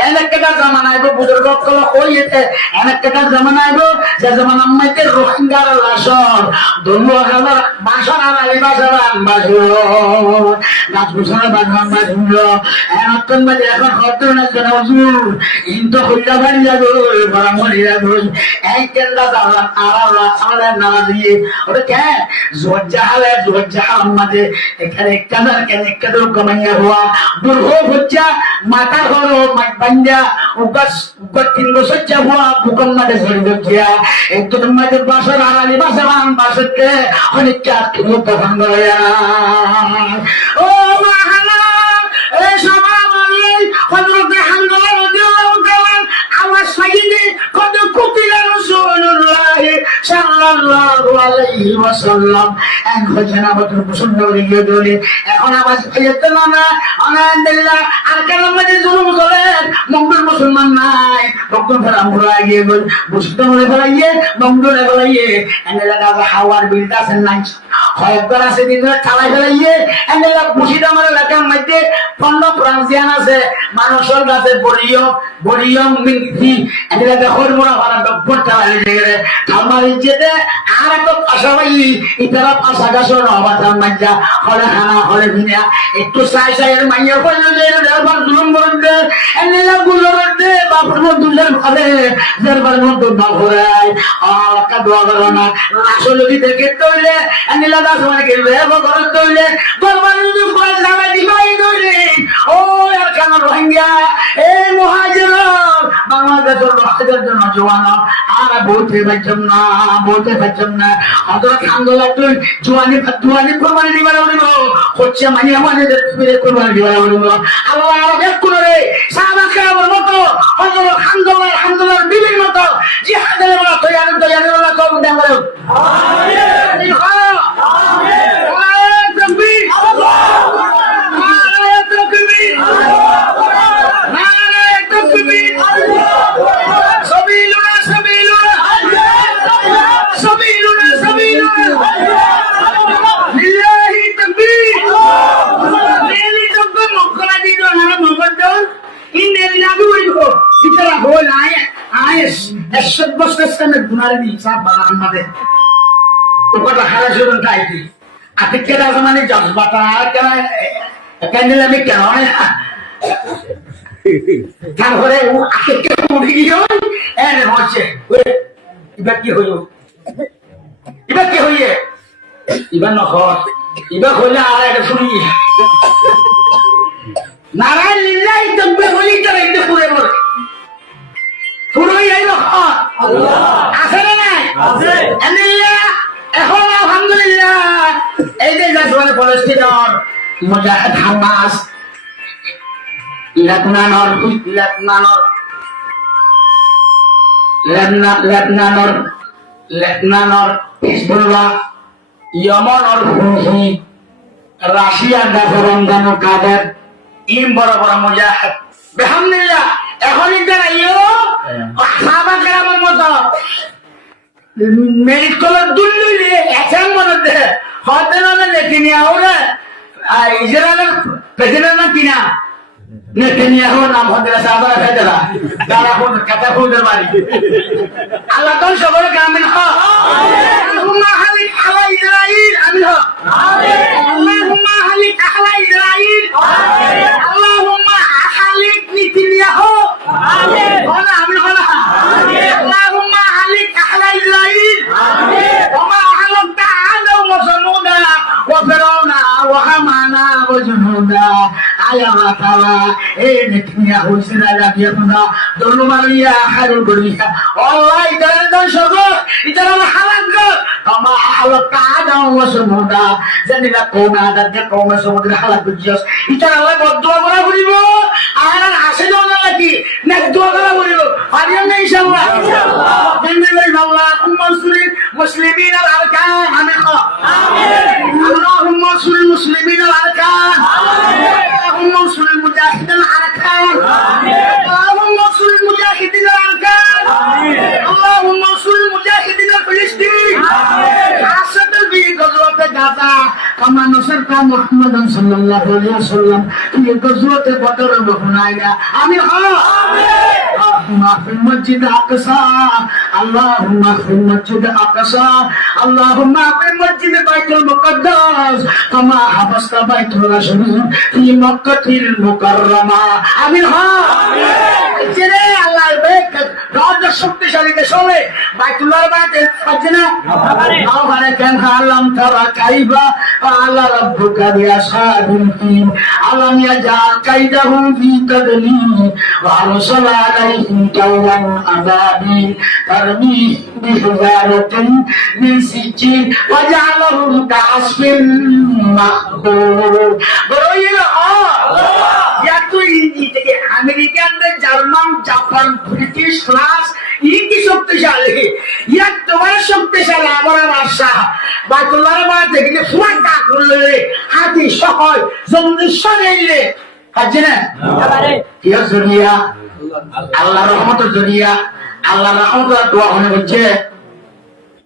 অনেক কেটার জামানা আইব বুজুর্গ কল হইতে অনেক কেটার জামানা আইব যে জামানা আমাদের রোহিঙ্গার লাশর দলু হাজার বাসার আলী বাসার গাছ গুছানো বাগান বাজুলো এখন মাঝে এখন হতো না কেন হুজুর কিন্তু হইলা বাড়ি যাবো বরামরি যাবো এই কেন্দ্রা যাওয়া আমাদের নানা দিয়ে ওটা কেন জোর জাহাল মাঝে এখানে একটা কমাইয়া হওয়া দুর্ভ হচ্ছে মাথা হলো বাঞ্জা উগাস 3 বছর যা হওয়া ভূকম্প মাঝে ঝরে গিয়া একটু মাঝে বাসার আড়ালি বাসাবান বাসাতে অনেকটা তখন ও মাহানা এই সবাই হযরতে হামজা রাদিয়াল্লাহু তাআলা আমার সাইয়্যিদে কত কুতিলা রাসূলুল্লাহ সাল্লাল্লাহু আলাইহি ওয়াসাল্লাম এক জানাবাতুল মুসলমান হয়ে গেলে এখন আওয়াজ পেতে না আলহামদুলিল্লাহ আর কেন মধ্যে জুলুম করে মঙ্গল মুসলমান নাই রকম ফেরা মুরা গিয়ে বল বুঝতে মনে ফেলাইয়ে মঙ্গল ফেলাইয়ে এনে লাগা হাওয়ার বিলটা আছে নাই হয়বার আছে দিন চালাই ফেলাইয়ে এনে লাগা বুঝিটা আমার এলাকার মধ্যে ফন্ড ফ্রান্সিয়ান আছে মানুষের কাছে বড়িয়ম মিংতি এনে লাগা হরমোনা ভাড়া ডব্বর চালাই গেলে আমার যেতে আর একটা পাশাপাশি ইতারা পাশাগাছর অবাধান মাইজা হলে খানা হলে ভিনা একটু সাই এর মাইয়া পড়লে এরবার জুলুম করতে এনে লাগা গুলোর দে বাপর দুলের ঘরে দরবার মধ্যে না ঘোরায় আর একটা দোয়া করো না আসলে যদি দেখে তৈলে এনে লাগা সময় গেলে ঘরে তৈলে দরবার যদি ঘরে যাবে দিবাই তৈলে ও আর কেন রোহিঙ্গা এই মুহাজির বাংলাদেশের রোহিঙ্গাদের জন্য জওয়ানা আর বলতে পারছম না হযরত হামজা তুই জওয়ানি কোরবানি দিবার বলিব হচ্ছে মানে আমাদের ফিরে কোরবানি দিবার বলিব আল্লাহ এক করে সাহাবা কেরামের মতো হযরত হামজার বিবির মতো জিহাদের বলা তৈরি বলা কম দেন আমিন আমিন তাকবীর আল্লাহু তাকবীর নারে তাকবীর সাবিলুনা লিল্লাহি তাকবীর লিল্লাহি তাকবীর মক্কা দিল না মোহাম্মদ ইন্নের লাগু হইব ইতরা হল আয়েশ এসব বসকের গুনারে হিসাব বানান মাদে ওটা হারা জীবন কাইতি আতে কেডা জামানে জজবাটা কেন কেন আমি কেন তারপরে ও আকে কেন উঠে গিয়ে এনে হচ্ছে এবার কি হইল এবার নখ এবার হইলে আর একটা শুনি নারায়ণ লিল্লাহ তকবীর হলি তারা ইন্দে পুরে বলে পুরোই আইলো আছে না নাই আলহামদুলিল্লাহ এখন আলহামদুলিল্লাহ এই যে যাচ্ছে ফলস্তিনের মুজাহিদ হামাস লেবনানর হিজবুল্লাহ ইয়মনর হুথি রাশিয়ার গাফরন্দানো কাদের ইম বড় বড় মুজাহিদ আলহামদুলিল্লাহ এখন যারা সাহাবা কেরামের মতো মেরিট কলার দুল্লুইলে এসাম মনে দে হতে না নেতানিয়াহু রে ইসরায়েলের প্রেসিডেন্ট না কিনা নেতানিয়াহু নাম হতে সাহাবা ফেদরা তারা কোন কথা কইতে পারি আল্লাহ তো সবরে আমিন আল্লাহুম্মা হালিক আলা ইসরাইল আমিন আল্লাহুম্মা হালিক আলা ইসরাইল আল্লাহুম্মা হালিক নেতানিয়াহু আমিন আল্লাহুম্মা হালিক আলা ইসরাইল ওমা হালাকতা আদা ওয়া সামুদা ওয়া ফিরাউনা ওয়া হামানা ওয়া জুনুদা আয়া তাআলা এই নেতানিয়াহু ইসরায়েল আদিয়াতুনা দলুমারিয়া হারুল গরিয়া আল্লাহ ইদার দশগর ইদার হালাক ওমা হালাকতা আদা ওয়া সামুদা জানিনা কোনা দাদে কোমে সমুদ্র হালাক বুঝছস ইদার আল্লাহ বদদুয়া করা করিব আর আসে না নাকি না দোয়া করা করিব পারিও না ইনশাআল্লাহ ইনশাআল্লাহ আল্লাহুম্মা সুরিল মুসলিমিন আল আরকান আমিন আল্লাহুম্মা সুরিল মুসলিমিন আল আরকান আল্লাহুম্মা সুরিল মুজাহিদিন আল আরকান আল্লাহুম্মা সুরিল মুজাহিদিন আল আরকান আল্লাহুম্মা সুরিল মুজাহিদিন আল ফিলিস্তিন আসদ বি গজওয়াতে গাজা কামা নসরতা মুহাম্মাদান সাল্লাল্লাহু আলাইহি ওয়াসাল্লাম এই গজওয়াতে বদর হুনাইনা আমিন اللهم في المسجد الاقصى اللهم في المسجد الاقصى اللهم في المسجد بيت المقدس كما حفظت بيت الرسول في مكة المكرمة امين জেনে আল্লাহর বেক রাজ শক্তিশালী দেশে বাইতুল্লাহর বাইতে পাজনা আওয়ারে কেন আল্লাহ তারা কাইবা আল্লাহ রাব্বুকা বিআসাবিল ফিল আল্লাহ ইয়াজাল কাইদাহু ফি তাদলিল ওয়া আরসালা আলাইহিম তাওয়ান আবাবিল তারমি বিহিজারাতিন মিন সিজিল ওয়া জাআলাহুম কাসফিন মাহবুব বড়ইলো ইয়া তুই থেকে আমেরিকানদের জার্মান জাপান ব্রিটিশ ফ্রান্স ই কি শক্তিশালী ইয়া তোমার শক্তিশালী আমার আশা বাইতুল্লাহর বাইতে গেলে ফুয়াটা করলে হাতি সহজ জমির সরাইলে কাজে না কি জরিয়া আল্লাহর রহমতের জরিয়া আল্লাহর রহমতের দোয়া মনে হচ্ছে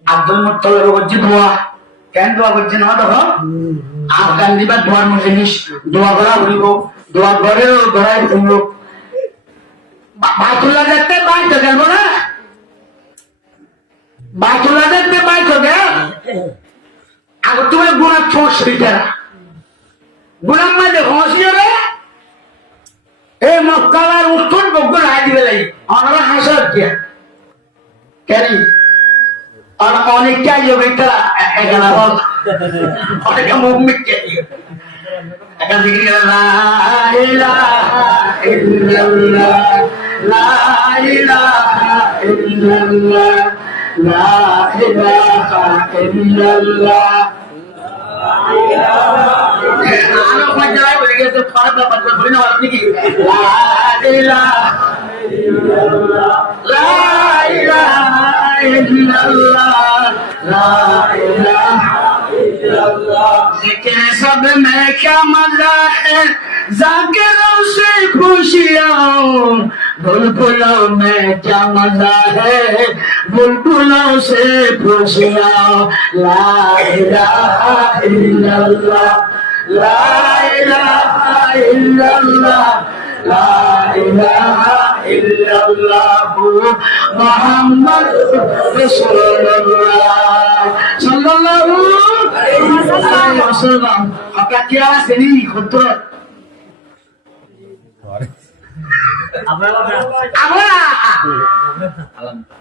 আব্দুল মুত্তালিবের হচ্ছে দোয়া কেন দোয়া করছে না দেখো আফগান দিবা দোয়ার মজলিস দোয়া করা হইব দোয়া করে গড়াই হইব বাইতুল্লাহ দেখতে বাইতে গেল না বাইতুল্লাহ দেখতে বাইতে গেল আগে তুমি গুণা ছোট সেটা গুণার মাঝে হসিও রে এই মক্কার উত্তর বগুল হাই দিবে লাগি আমরা হাসার কে কেন আর অনেকটা যোগিতা এখানে বল অনেকে মুভমেন্ট কে একটা জিকির লা ইলাহা ইল্লাল্লাহ লা ইলাহা ইল্লাল্লাহ লা ইলাহা ইল্লাল্লাহ আলো পঞ্জায় বলে গেছে ফারাদ বাদ করে না আপনি কি লা ইলাহা ইল্লাল্লাহ লা ইলাহা ইল্লাল্লাহ লা ইলাহা इल्लल्लाह जिक्र सब में क्या मजा है जाकिरों से खुशियां बुलबुलों में क्या मजा है बुलबुलों से खुशियां ला इलाहा इल्लल्लाह ला इलाहा इल्लल्लाह ला इलाहा इल्लल्लाह मुहम्मद रसूलुल्लाह सल्लल्लाहु अलैहि वसल्लम आपका क्या सही खुद আমরা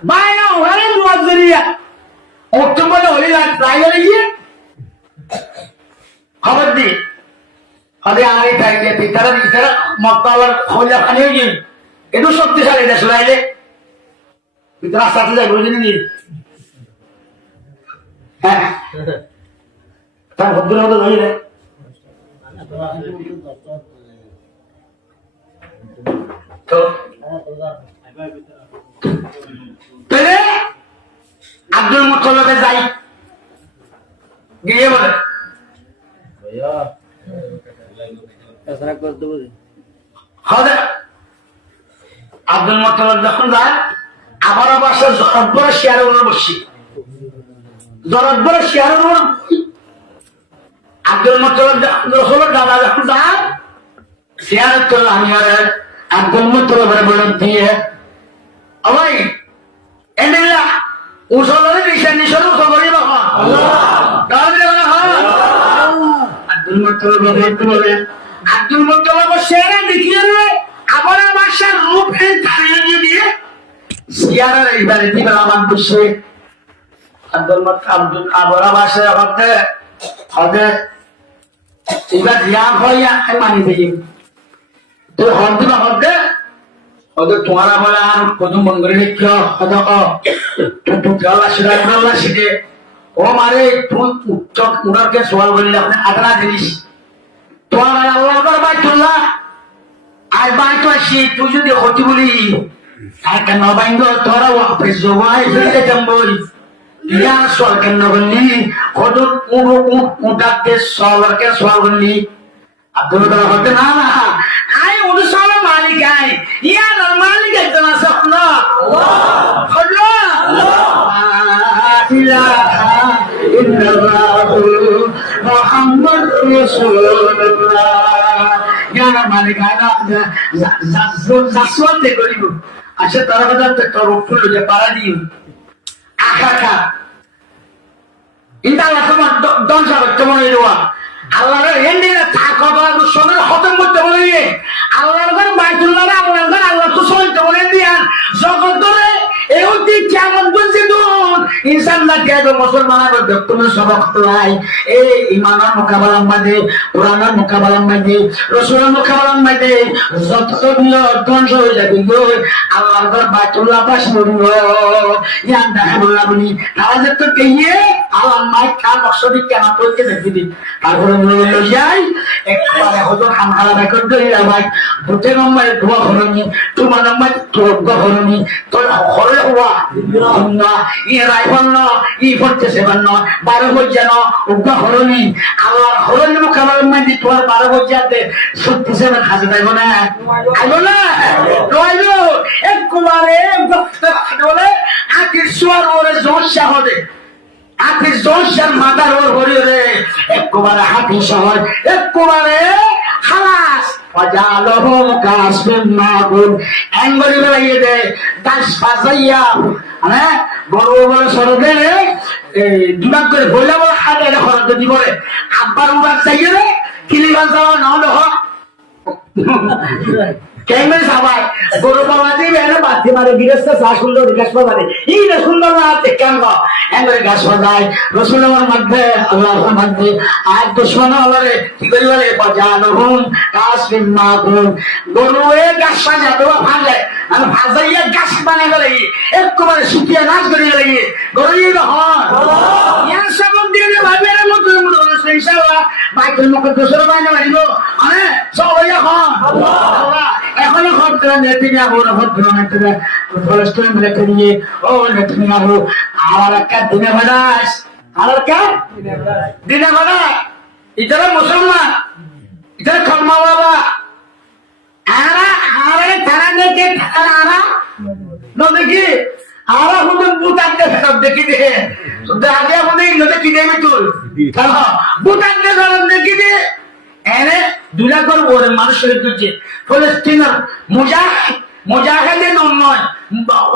বাইরে ওখানে দুয়ার জরিয়া অক্টোবরে হলি রাত প্রায় গিয়ে খবর দি আরে আরে তাই যে তারা মক্কাওয়ার খোঁজা খানি হয়ে একটু শক্তিশালী দেশ লাইলে রাস্তাতে যাই বুঝলি নি হ্যাঁ তার ভদ্র মতো ধরে রে তো তাহলে আব্দুল মুত্তালিবে যাই গিয়ে বলে আব্দুল মুত্তালিব যখন যায় আবার বাসা জরৎ শেয়ারের উপর বসছি জরৎ শেয়ারের উপর আব্দুল মুত্তালিব রসুলের দাদা যখন যায় শেয়ারের তো আমি আর আব্দুল মুত্তালিবের বলে দিয়ে ভাই এমএলএ উসলের নিশানি উসল করি বাবা আব্দুল মুত্তালিব বলে আব্দুল মুত্তালিব শেয়ারে দেখিয়ে রে আবার বাসার রূপ দাঁড়িয়ে দিয়ে শেয়ারের এইবারে দিবে আমার বসে আব্দুল মুত্তালিব আবার বাসায় হতে হবে এবার দিয়া হইয়া মানি দিই তো হতে না হতে ওদের তোমারা বলে আর কত মন করে লিখো কত শিখে ও মারে তুই চক উনারকে সোয়াল বললে আপনি আটরা জিনিস তোমার আল্লাহ বাইতুল্লাহ আর বাইতো আসি তুই যদি হতি বলি আর কেন বাইন্দ তোরা ওয়াপস জবাই ফিরে যাবই ইয়া সোয়াল কেন বললি কত উঠাতে সোয়ালকে সোয়াল বললি আব্দুল মুত্তালিব হতে না না আই উনসালা মালিক আই ইয়া নর মালিক একজন আছে আল্লাহ আল্লাহ ইলাহা ইল্লাল্লাহু মুহাম্মাদুর রাসূলুল্লাহ ইয়া নর মালিক আনা জাসওয়াতে করিব আচ্ছা তার কথা তোর উপর যে পারা দিও আখা ইন্দা আল্লাহ তোমার দন সাবে তোমার এরওয়া আল্লাহর এন্ডিনা তাকওয়া দুশমনের খতম করতে বলে আল্লাহর ঘর বাইতুল্লাহ আল্লাহর ঘর আল্লাহ তো সইতে বলে দিয়ান জগৎ ধরে এউতি কিয়ামত পর্যন্ত ইনসান না কেবে মুসলমানের দক্তমে সবক লাই এই ইমানের মোকাবেলার মধ্যে কোরআনের মোকাবেলার মধ্যে রাসূলের মোকাবেলার মধ্যে যতগুলো ধ্বংস হয়ে যাবে গো আল্লাহর ঘর বাইতুল্লাহ পাশ মরিব ইয়ান দেখাবল্লা বলি তাহলে তো কইয়ে আল্লাহ মাই কার মসজিদ কেন তোকে দেখবি তারপরে বলে যাই একবারে হতো হামহালা বেকর দইরা ভাই বুতে নম্বর দোয়া করনি তোমার নম্বর তোর গহরনি তোর হরে হওয়া না ই রাইফল না ই ফটছে বান্ন 12 বছর না উগা হরনি আল্লাহ হরনি মুখাবার মধ্যে তোর 12 বছরতে 37 হাজার দেব না আইবো না রইলো একবারে বলে আকির সোয়ার ওরে জোশা হবে আকির জোশার মাথার ওর হরি রে একবারে হাতি শহর একবারে খালাস ফাজালহুম কাসবিন মাগুল এঙ্গরি বেরিয়ে দে দাস ফাজাইয়া মানে বড় বড় সরদে এই দুবার করে বইলা বড় হাতে খরচ দিব রে আব্বার উবার চাইয়ে রে কিলিবান যাওয়া না হলো কেমনে সবাই গরু বাবা দিবে না বাতি মারে গিরস্ত সা সুন্দর গাছ বাজারে এই না সুন্দর না কেন এমরে গাছ বাজায় রাসূলের মধ্যে আল্লাহর মধ্যে আর দুশমন আল্লাহরে কি করি বলে বাজালহুম কাসবিন মাগুল গরু এ গাছ বাজা দেওয়া ভাঙলে আর ভাজাইয়া গাছ বানাই গেলে একবারে শুকিয়ে নাচ করে গেলে গরু এই হয় ইয়া সব দিয়ে ভাবে রে মত ইনশাআল্লাহ বাইতুল মুকদ্দাস বাইনা মারিব আরে সবাই হয় আল্লাহ এখনো খত করে নেতিনি আবুর খত করে নেতিনি ফলস্তিন রেখে দিয়ে ও নেতিনি আবু আর একটা দিনে বাদাস আর একটা দিনে বাদাস ইতারা মুসলমান ইতারা কলমা বাবা আরা আরে তারা দেখে তারা নদী আরা হুদুন বুতাতে সব দেখি দে শুধু আগে আমাদের ইংরেজি কি দেবে তুই কারণ বুতাতে সব দেখি দে এনে দুলা করে ওরে মানুষ শরীর করছে ফলস্তিনের মুজাহিদের নাম নয়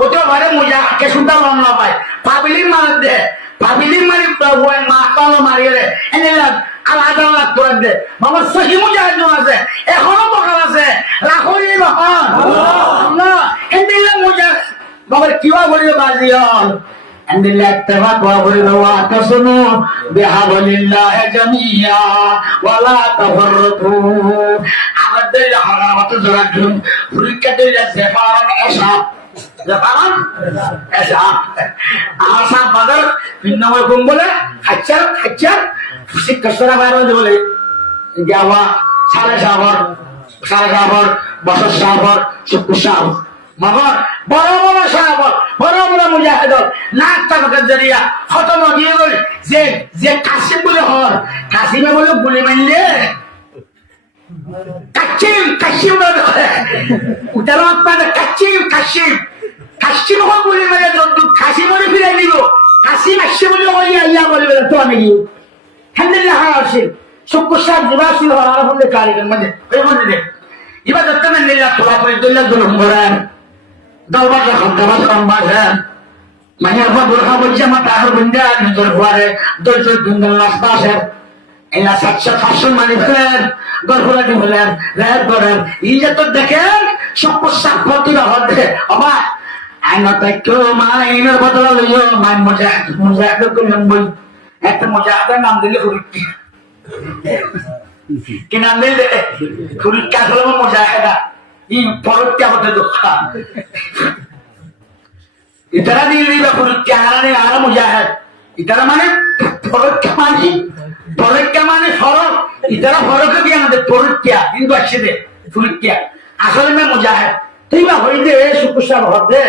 ওটা ঘরে মুজাহিদকে শুনতে নাম না পায় পাবলিক মার দে পাবলিক মারি ওই মাতালো মারিয়ে রে এনে আলাদা আলাদা করে দে বাবা সহি মুজাহিদ আছে এখনো বকাল আছে রাখরি বাবা আল্লাহ এন্দিলা মুজাহিদ বাবা কিবা বলিও বাজি হল عند الله اتفق وقل واعتصموا بحبل الله جميعا ولا تفرقوا عبد الله حرامة زرقهم فرقة الله زفارا أشعب زفارا أشعب أصحاب بدر إنما يقوم بله حجر فسيك كسرة بارد بله جاوا সাড়ে সাবর বছর সাবর শুক্র সাবর মগর বড় বড় সাবর বড় বড় মুজাহিদ নাক তাবকাত জরিয়া খতম দিয়ে গেল যে কাসিম বলে হর কাসিমে বলে গুলি মারলে কাসিম বলে উতার আপনাদের কাসিম হল গুলি মারে জন্তু কাসিম বলে ফিরে দিব কাসিম আসছে বলে ওই আল্লাহ বলে তো আমি আলহামদুলিল্লাহ আছে শুক্র সাব জুবাসি হওয়ার আলহামদুলিল্লাহ কারিগর মধ্যে ওই মধ্যে এবার দেখতে না নিল্লা তোলা করে দিল্লা জুলুম করেন দলবার যখন দাবাত কমবাসেন মানে আবার বোরখা বলছে আমার তাহার বন্ধে আর নিজের ঘরে দলচল দুন্দল লাশ বাসেন এলা 700 মানে ফেলেন গর্ভরাটি হলেন রেহের করেন এই যে তো দেখেন শুক্র সাব প্রতিভা হতে অবা আইনা তাকেও মাইনের বদলা লইও মাইন মুজাহিদ করলাম বই একটা মুজাহিদের নাম দিলে হরিকি কি নাম দিলে হরিকা হলো মুজাহিদা ই পরত্যা হতে দোকা ইতারা দিলে বা হরিকা হারানে আর মুজাহিদ ইতারা মানে পরত্যা মানে ফরক ইতারা ফরকে দিয়ে আমাদের পরত্যা কিন্তু আসছে হরিকা আসলে মে মুজাহিদ তুই বা হইতে সুকুশা হতে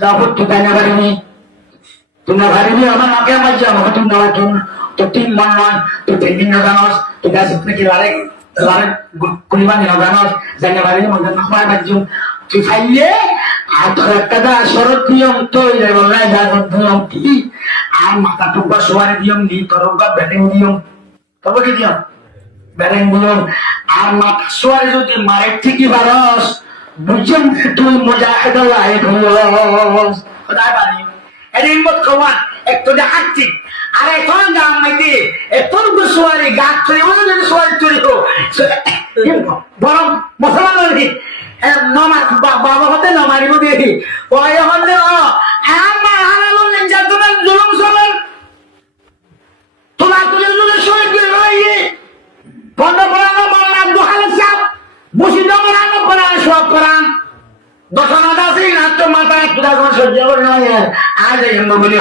দাবত তো তাই না পারিনি তোমরা ভারিনি আমার আগে আমার যা আমাকে তুমি নেওয়ার জন্য তো 3 মান নয় তো 3 দিন জানোস তো গাছ নাকি লারে কুলিবান জানোস জানে ভারিনি মধ্যে নয় বাজু তুই ফাইলে আর তোর একটা দা শরৎ নিয়ম তো এর বলে যা নিয়ম কি আর মাথা টুপা সোয়ারে নিয়ম নি করবা ব্যাটিং নিয়ম তবে কি নিয়ম ব্যাটিং নিয়ম আর মাথা সোয়ারে যদি মারে ঠিকই বারস বুঝেন তুই মুজাহিদ লাইক হস খোদাই বানি এদিন মত কমান একটু দেখাচ্ছি আর এখন গাম মাইতে এখন সোয়ারে গাছ চুরি হলো যদি সোয়ারে চুরি হো বরং মশলা ধরি নমাজ বাবা হতে নমারিব দেখি ওই হলে আমার হারালো নির্যাতনের জুলুম চলেন তোলা তুলে তুলে শহীদ হয়ে বন্ধ করানো বলেন আব্দুল খালেদ সাহেব মুসিদ করানো করান সব করান দশনা দাসি নাট্য মাথা একটু সহ্য করে নয় আজ বলে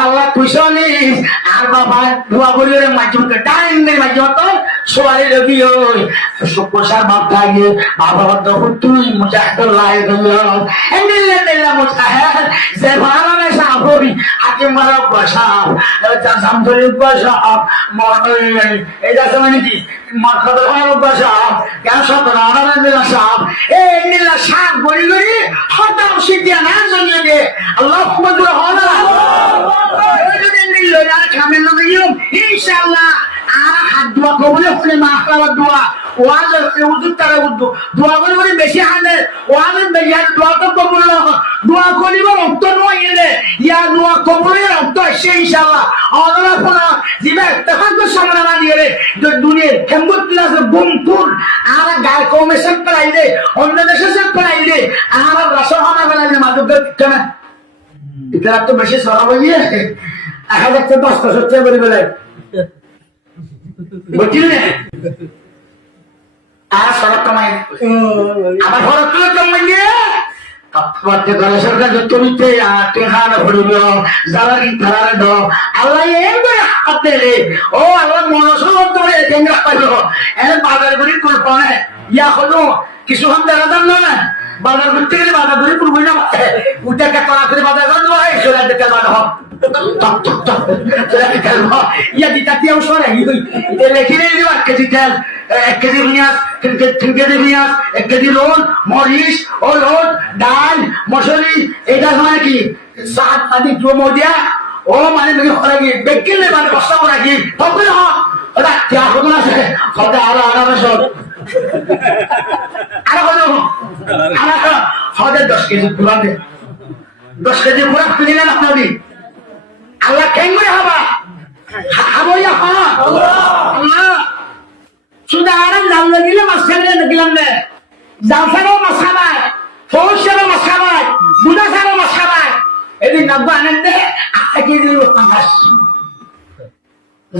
আল্লাহ কুশলিস আর বাবা দোয়া বলি মাঝে টাইম নেই মাঝে মতো সোয়ারে রবি ওই শুক্রসার বাপ থাকে বাবা তখন তুই মুজাহিদ লাই গেল এন্ডিল্লা মুজাহিদ যে ভালো সাহবি হাকিম মারক বসাব জামতলি বসাব এই যাচ্ছে মানে কি মাথার মারক বসাব কেন সব রানা দিলা সাহেব এই এন্ডিল্লা সাহেব বলি করি হঠাৎ শিখিয়া না জানিয়ে আল্লাহ কুমার হল যদি নিল আর খামের লোক ইনশাআল্লাহ আর হাত দোয়া কবলে হলে মা খাওয়ার দোয়া ওয়াজ উজুর তারা উদ্দু দোয়া করে বলে বেশি হানে ওয়াজের বেশি দোয়া তো কবুল দোয়া করিব রক্ত নয় এলে ইয়া দোয়া কবুলের রক্ত আসছে ইনশাআল্লাহ আল্লাহ কোন জিবে তখন তো সামনে না দিয়ে দুনিয়ার হেমবত ক্লাসে বুমপুর আর গায় কমিশন করাইলে অন্য দেশে সব করাইলে আর রাসূল হানা বলাইলে মাদক কেন এটা তো বেশি সরাব গিয়ে 1000 সত্যি করে বলে বুঝলি আর সড়ক কমাই আমার ঘর তুলে কমাই দিয়ে তাপমাত্রা করে সরকার যত নিতে টেহান হরিল জ্বালানি ধারার দ আল্লাহ এর করে হাত দিলে ও আল্লাহ মনসুর ধরে কেন্দ্র পাইল এর বাজার গুলি কল্পনা ইয়া হলো কিছু হাম দেখা দাম না বাজার ঘুরতে গেলে বাজার ঘুরে করবো না উঠে করা করে বাজার ঘর নয় সোলা দেখতে বাধা হোক ইয়া দিতা দিয়ে অংশ নেই লেখি নেই 1 কেজি তেল 1 কেজি পেঁয়াজ 3 কেজি পেঁয়াজ 1 কেজি লোন মরিচ ও লোন ডাল মশলি এটা মানে কি সাত আদি জমো দিয়া ও মানে তুমি হরাগি বেকিলে মানে বস্তা করাগি তবে হ ওটা যা হতো না হতে আরো সব আরো হলো আরো হতে 10 কেজি পুরা দে 10 কেজি পুরা কিনে না আপনি আল্লাহ কেন করে হবা হাবো ইয়া হ্যাঁ আল্লাহ শুধু আরাম জাল লাগিলে মাছ খেলে দেখলাম না জাল ছাড়াও মাছ খাবায় ফৌজ ছাড়াও মাছ খাবায় বুড়া ছাড়াও মাছ খাবায় এদিন নাব্বা আনেন দে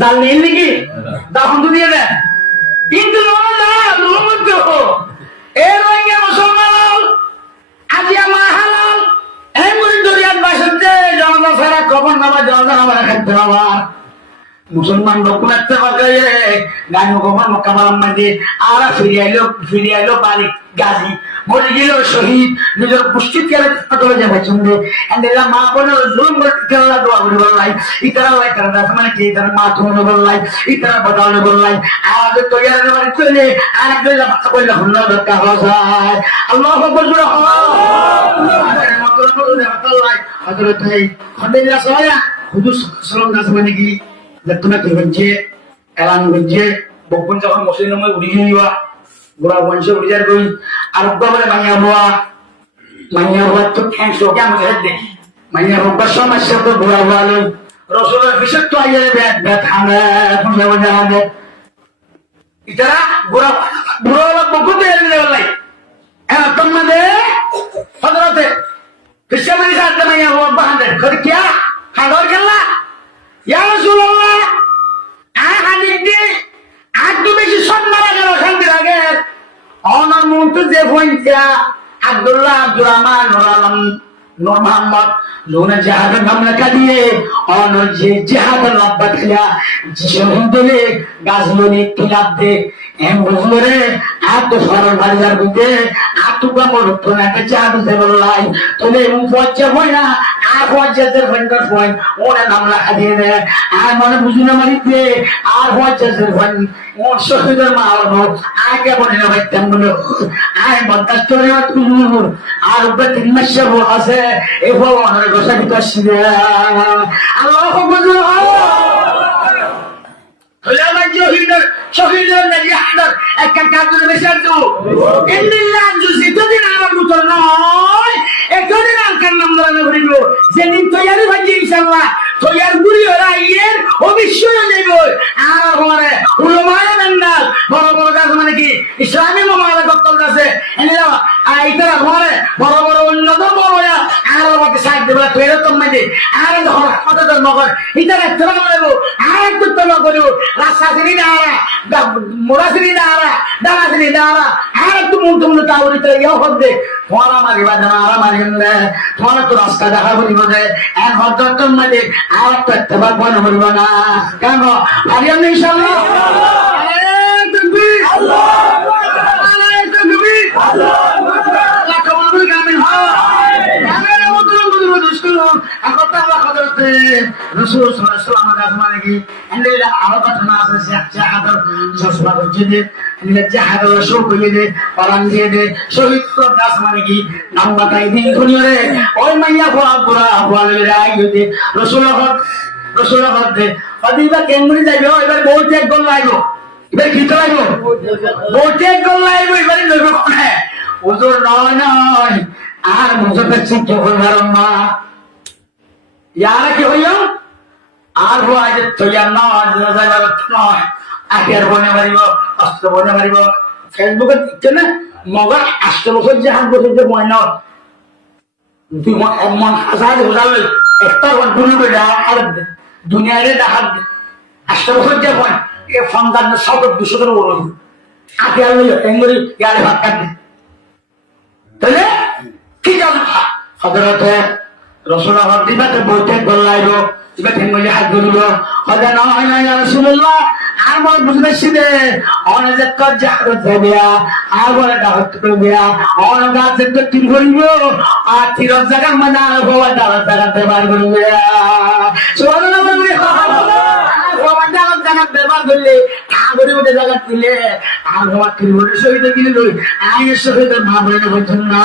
জাল নেই নাকি দাফন তো দিয়ে দেন কিন্তু এর রঙে মুসলমান আজি আমার হালাল এমন দরিয়ার বাসে জনতা সারা কবর নামা জনতা আমার খাদ্য আমার মুসলমান লোক লাগতে পারে গান কমান মক্কামালাম মাঝে আর ফিরে আইলো বাড়ি গাজী মরে গেল শহীদ নিজের পুষ্টি কেলে চলে যাবে চন্দ্রে এন্ডেলা মা বলে জুলুম করে কেলা দোয়া করে বললাই ইতারা লাই তারা দাস মানে কি তারা মা তুমি বললাই ইতারা বদলে বললাই আর তো ইয়ার মানে চলে আর একজন কথা কইলা হলো দরকার হয় আল্লাহু আকবার জোরে হযরত খন্ডেলা সোয়া হুজুর সাল্লাল্লাহু আলাইহি ওয়াসাল্লাম কি দেখতো কি হচ্ছে এলান হচ্ছে বকুন যখন মুসলিম নামে উড়ি গিয়া গোড়া বংশ উড়ি যার কই আর বলে মাইয়া হওয়া তো ক্যান্সো কে আমাদের দেখি মাইয়া হওয়া সমস্যা তো গোড়া ভালো রসুলের বিশেষ তো আইয়ে ব্যাট আমরা এখন যাবো জানাবে ইতারা গোড়া বুড়ো বকুন দিয়ে বললাই হ্যাঁ তোমাদের হযরতে খ্রিস্টান সাথে মাইয়া হওয়া বাহাদে করে কি খাবার খেলা ইয়া রাসূলুল্লাহ আহাদিদি আদু বেশি সম্মান গেল শান্তি লাগে অনার মন্ত্র যে পয়সা আব্দুল্লাহ আব্দুর রহমান নূর মোহাম্মদ লোনা জাহাদের মামলা দিয়ে অনর যে জাহাদের লব্বা খেলা শহীদলে গাজলনি খিলাফ দে এম বুঝলে আত সরল বাজার বুঝে আতুকা মরতো না কে জাহাদ দে বললাই তোলে এমন পয়সা হয় না আর পয়সাদের ভেন্ডার পয়েন্ট ওরা মামলা দিয়ে দে আর মনে বুঝি না মারিতে আর পয়সাদের ভেন্ড ওর শহীদের মা হলো আগে বলে না ভাই তেমন আয় বদাস করে তুলুর আর উপরে 3 মাস আছে এই ভগবানের গোসা ভিতর শিবে আল্লাহু আকবার হলে আমার শহীদের নাকি হাদার একটা কাজের বেশি তো ইন্দিল্লাহ জুসি তো দিন আমার মতো নয় একদিন আনকার নাম ধরে ঘুরিব যেদিন তৈরি ভাজি ইনশাআল্লাহ তৈরি গুরি ওরা ইয়ের অবশ্যই যাইব আর আমারে উলমায়ে বান্দাল বড় বড় কাজ মানে কি ইসলামী মামলা করতে আছে এনিলা আইতারা ঘরে বড় বড় উন্নত বড় আর আমাকে সাইড দেব তৈরি তো মানে আর ধর কত ধর নগর ইতারা তেরা করব আর একটু তেরা করব রাস্তা দিনি না মোরাসিনি দাঁড়া দাঁড়াসিনি দাঁড়া আর একটু মন তাওরি তো ইয়া হবে তোমারা মারিবা না আর মারিবেন না তোমার তো রাস্তা দেখা বলিব যে এক হযরত তোমাদের আর একটা বান হইব না কেন আরিয়ান ইনশাআল্লাহ তাকবীর আল্লাহু আকবার তাকবীর আল্লাহু আকবার আল্লাহ কবুল করুন আমিন রাসূল সাল্লাল্লাহু আলাইহি ওয়াসাল্লাম মানে কি এন্ডেলা আরো ঘটনা আছে জাহাদের জসবা করছে যে জাহাদের রাসূল কইয়ে দে পারান দিয়ে দে শহীদ প্রকাশ মানে কি নাম বাতাই দিন দুনিয়ারে ওই মাইয়া বুড়া বলে আইয়ে দে রাসূল দে আদিবা কেমনি যাইবে এবার বহুত এক গোল লাইবো এবার কি লাইবো বহুত এক গোল লাইবো এবারে লইবো কোনে ওজোর নয় আর মুজফর সিং কে বললাম না ইয়ারা কি হইল আর হো আজ তৈয়ার না আজ যাইবার নয় আগের বনে মারিব অস্ত্র বনে মারিব ফেসবুকে দিচ্ছে না মগা 8 বছর যে হাত বছর যে ময়না দুই মন হাজার হাজার একটা বন্ধু বেড়া আর দুনিয়ারে দেখার 8 বছর যে ময় এ ফন্দান সব 200 করে বড় আগে আর এঙ্গরি ইয়ারে ভাত কাটে তাহলে কি জানো হযরত রাসূলুল্লাহ দিবাতে বইতে গলাইলো দিবা থেঙ্গলি হাত ধরিলো হযরত ইয়া রাসূলুল্লাহ আমার বুঝতেছি অনেক যে কত জাহাজ যাবিয়া আর বলে দাওয়াত করবিয়া অনেক গাছে তো তিন করিব আর তিরজ জায়গা মানে আর বাবা দাওয়াত জায়গাতে বার করবিয়া সুবহানাল্লাহ বলি বাবা দাওয়াত জায়গা ব্যবহার করলে আগরে ওটা জায়গা দিলে আর বাবা তিরবড়ে শহীদ দিলে লই আইন শহীদের মা বলে বলছেন না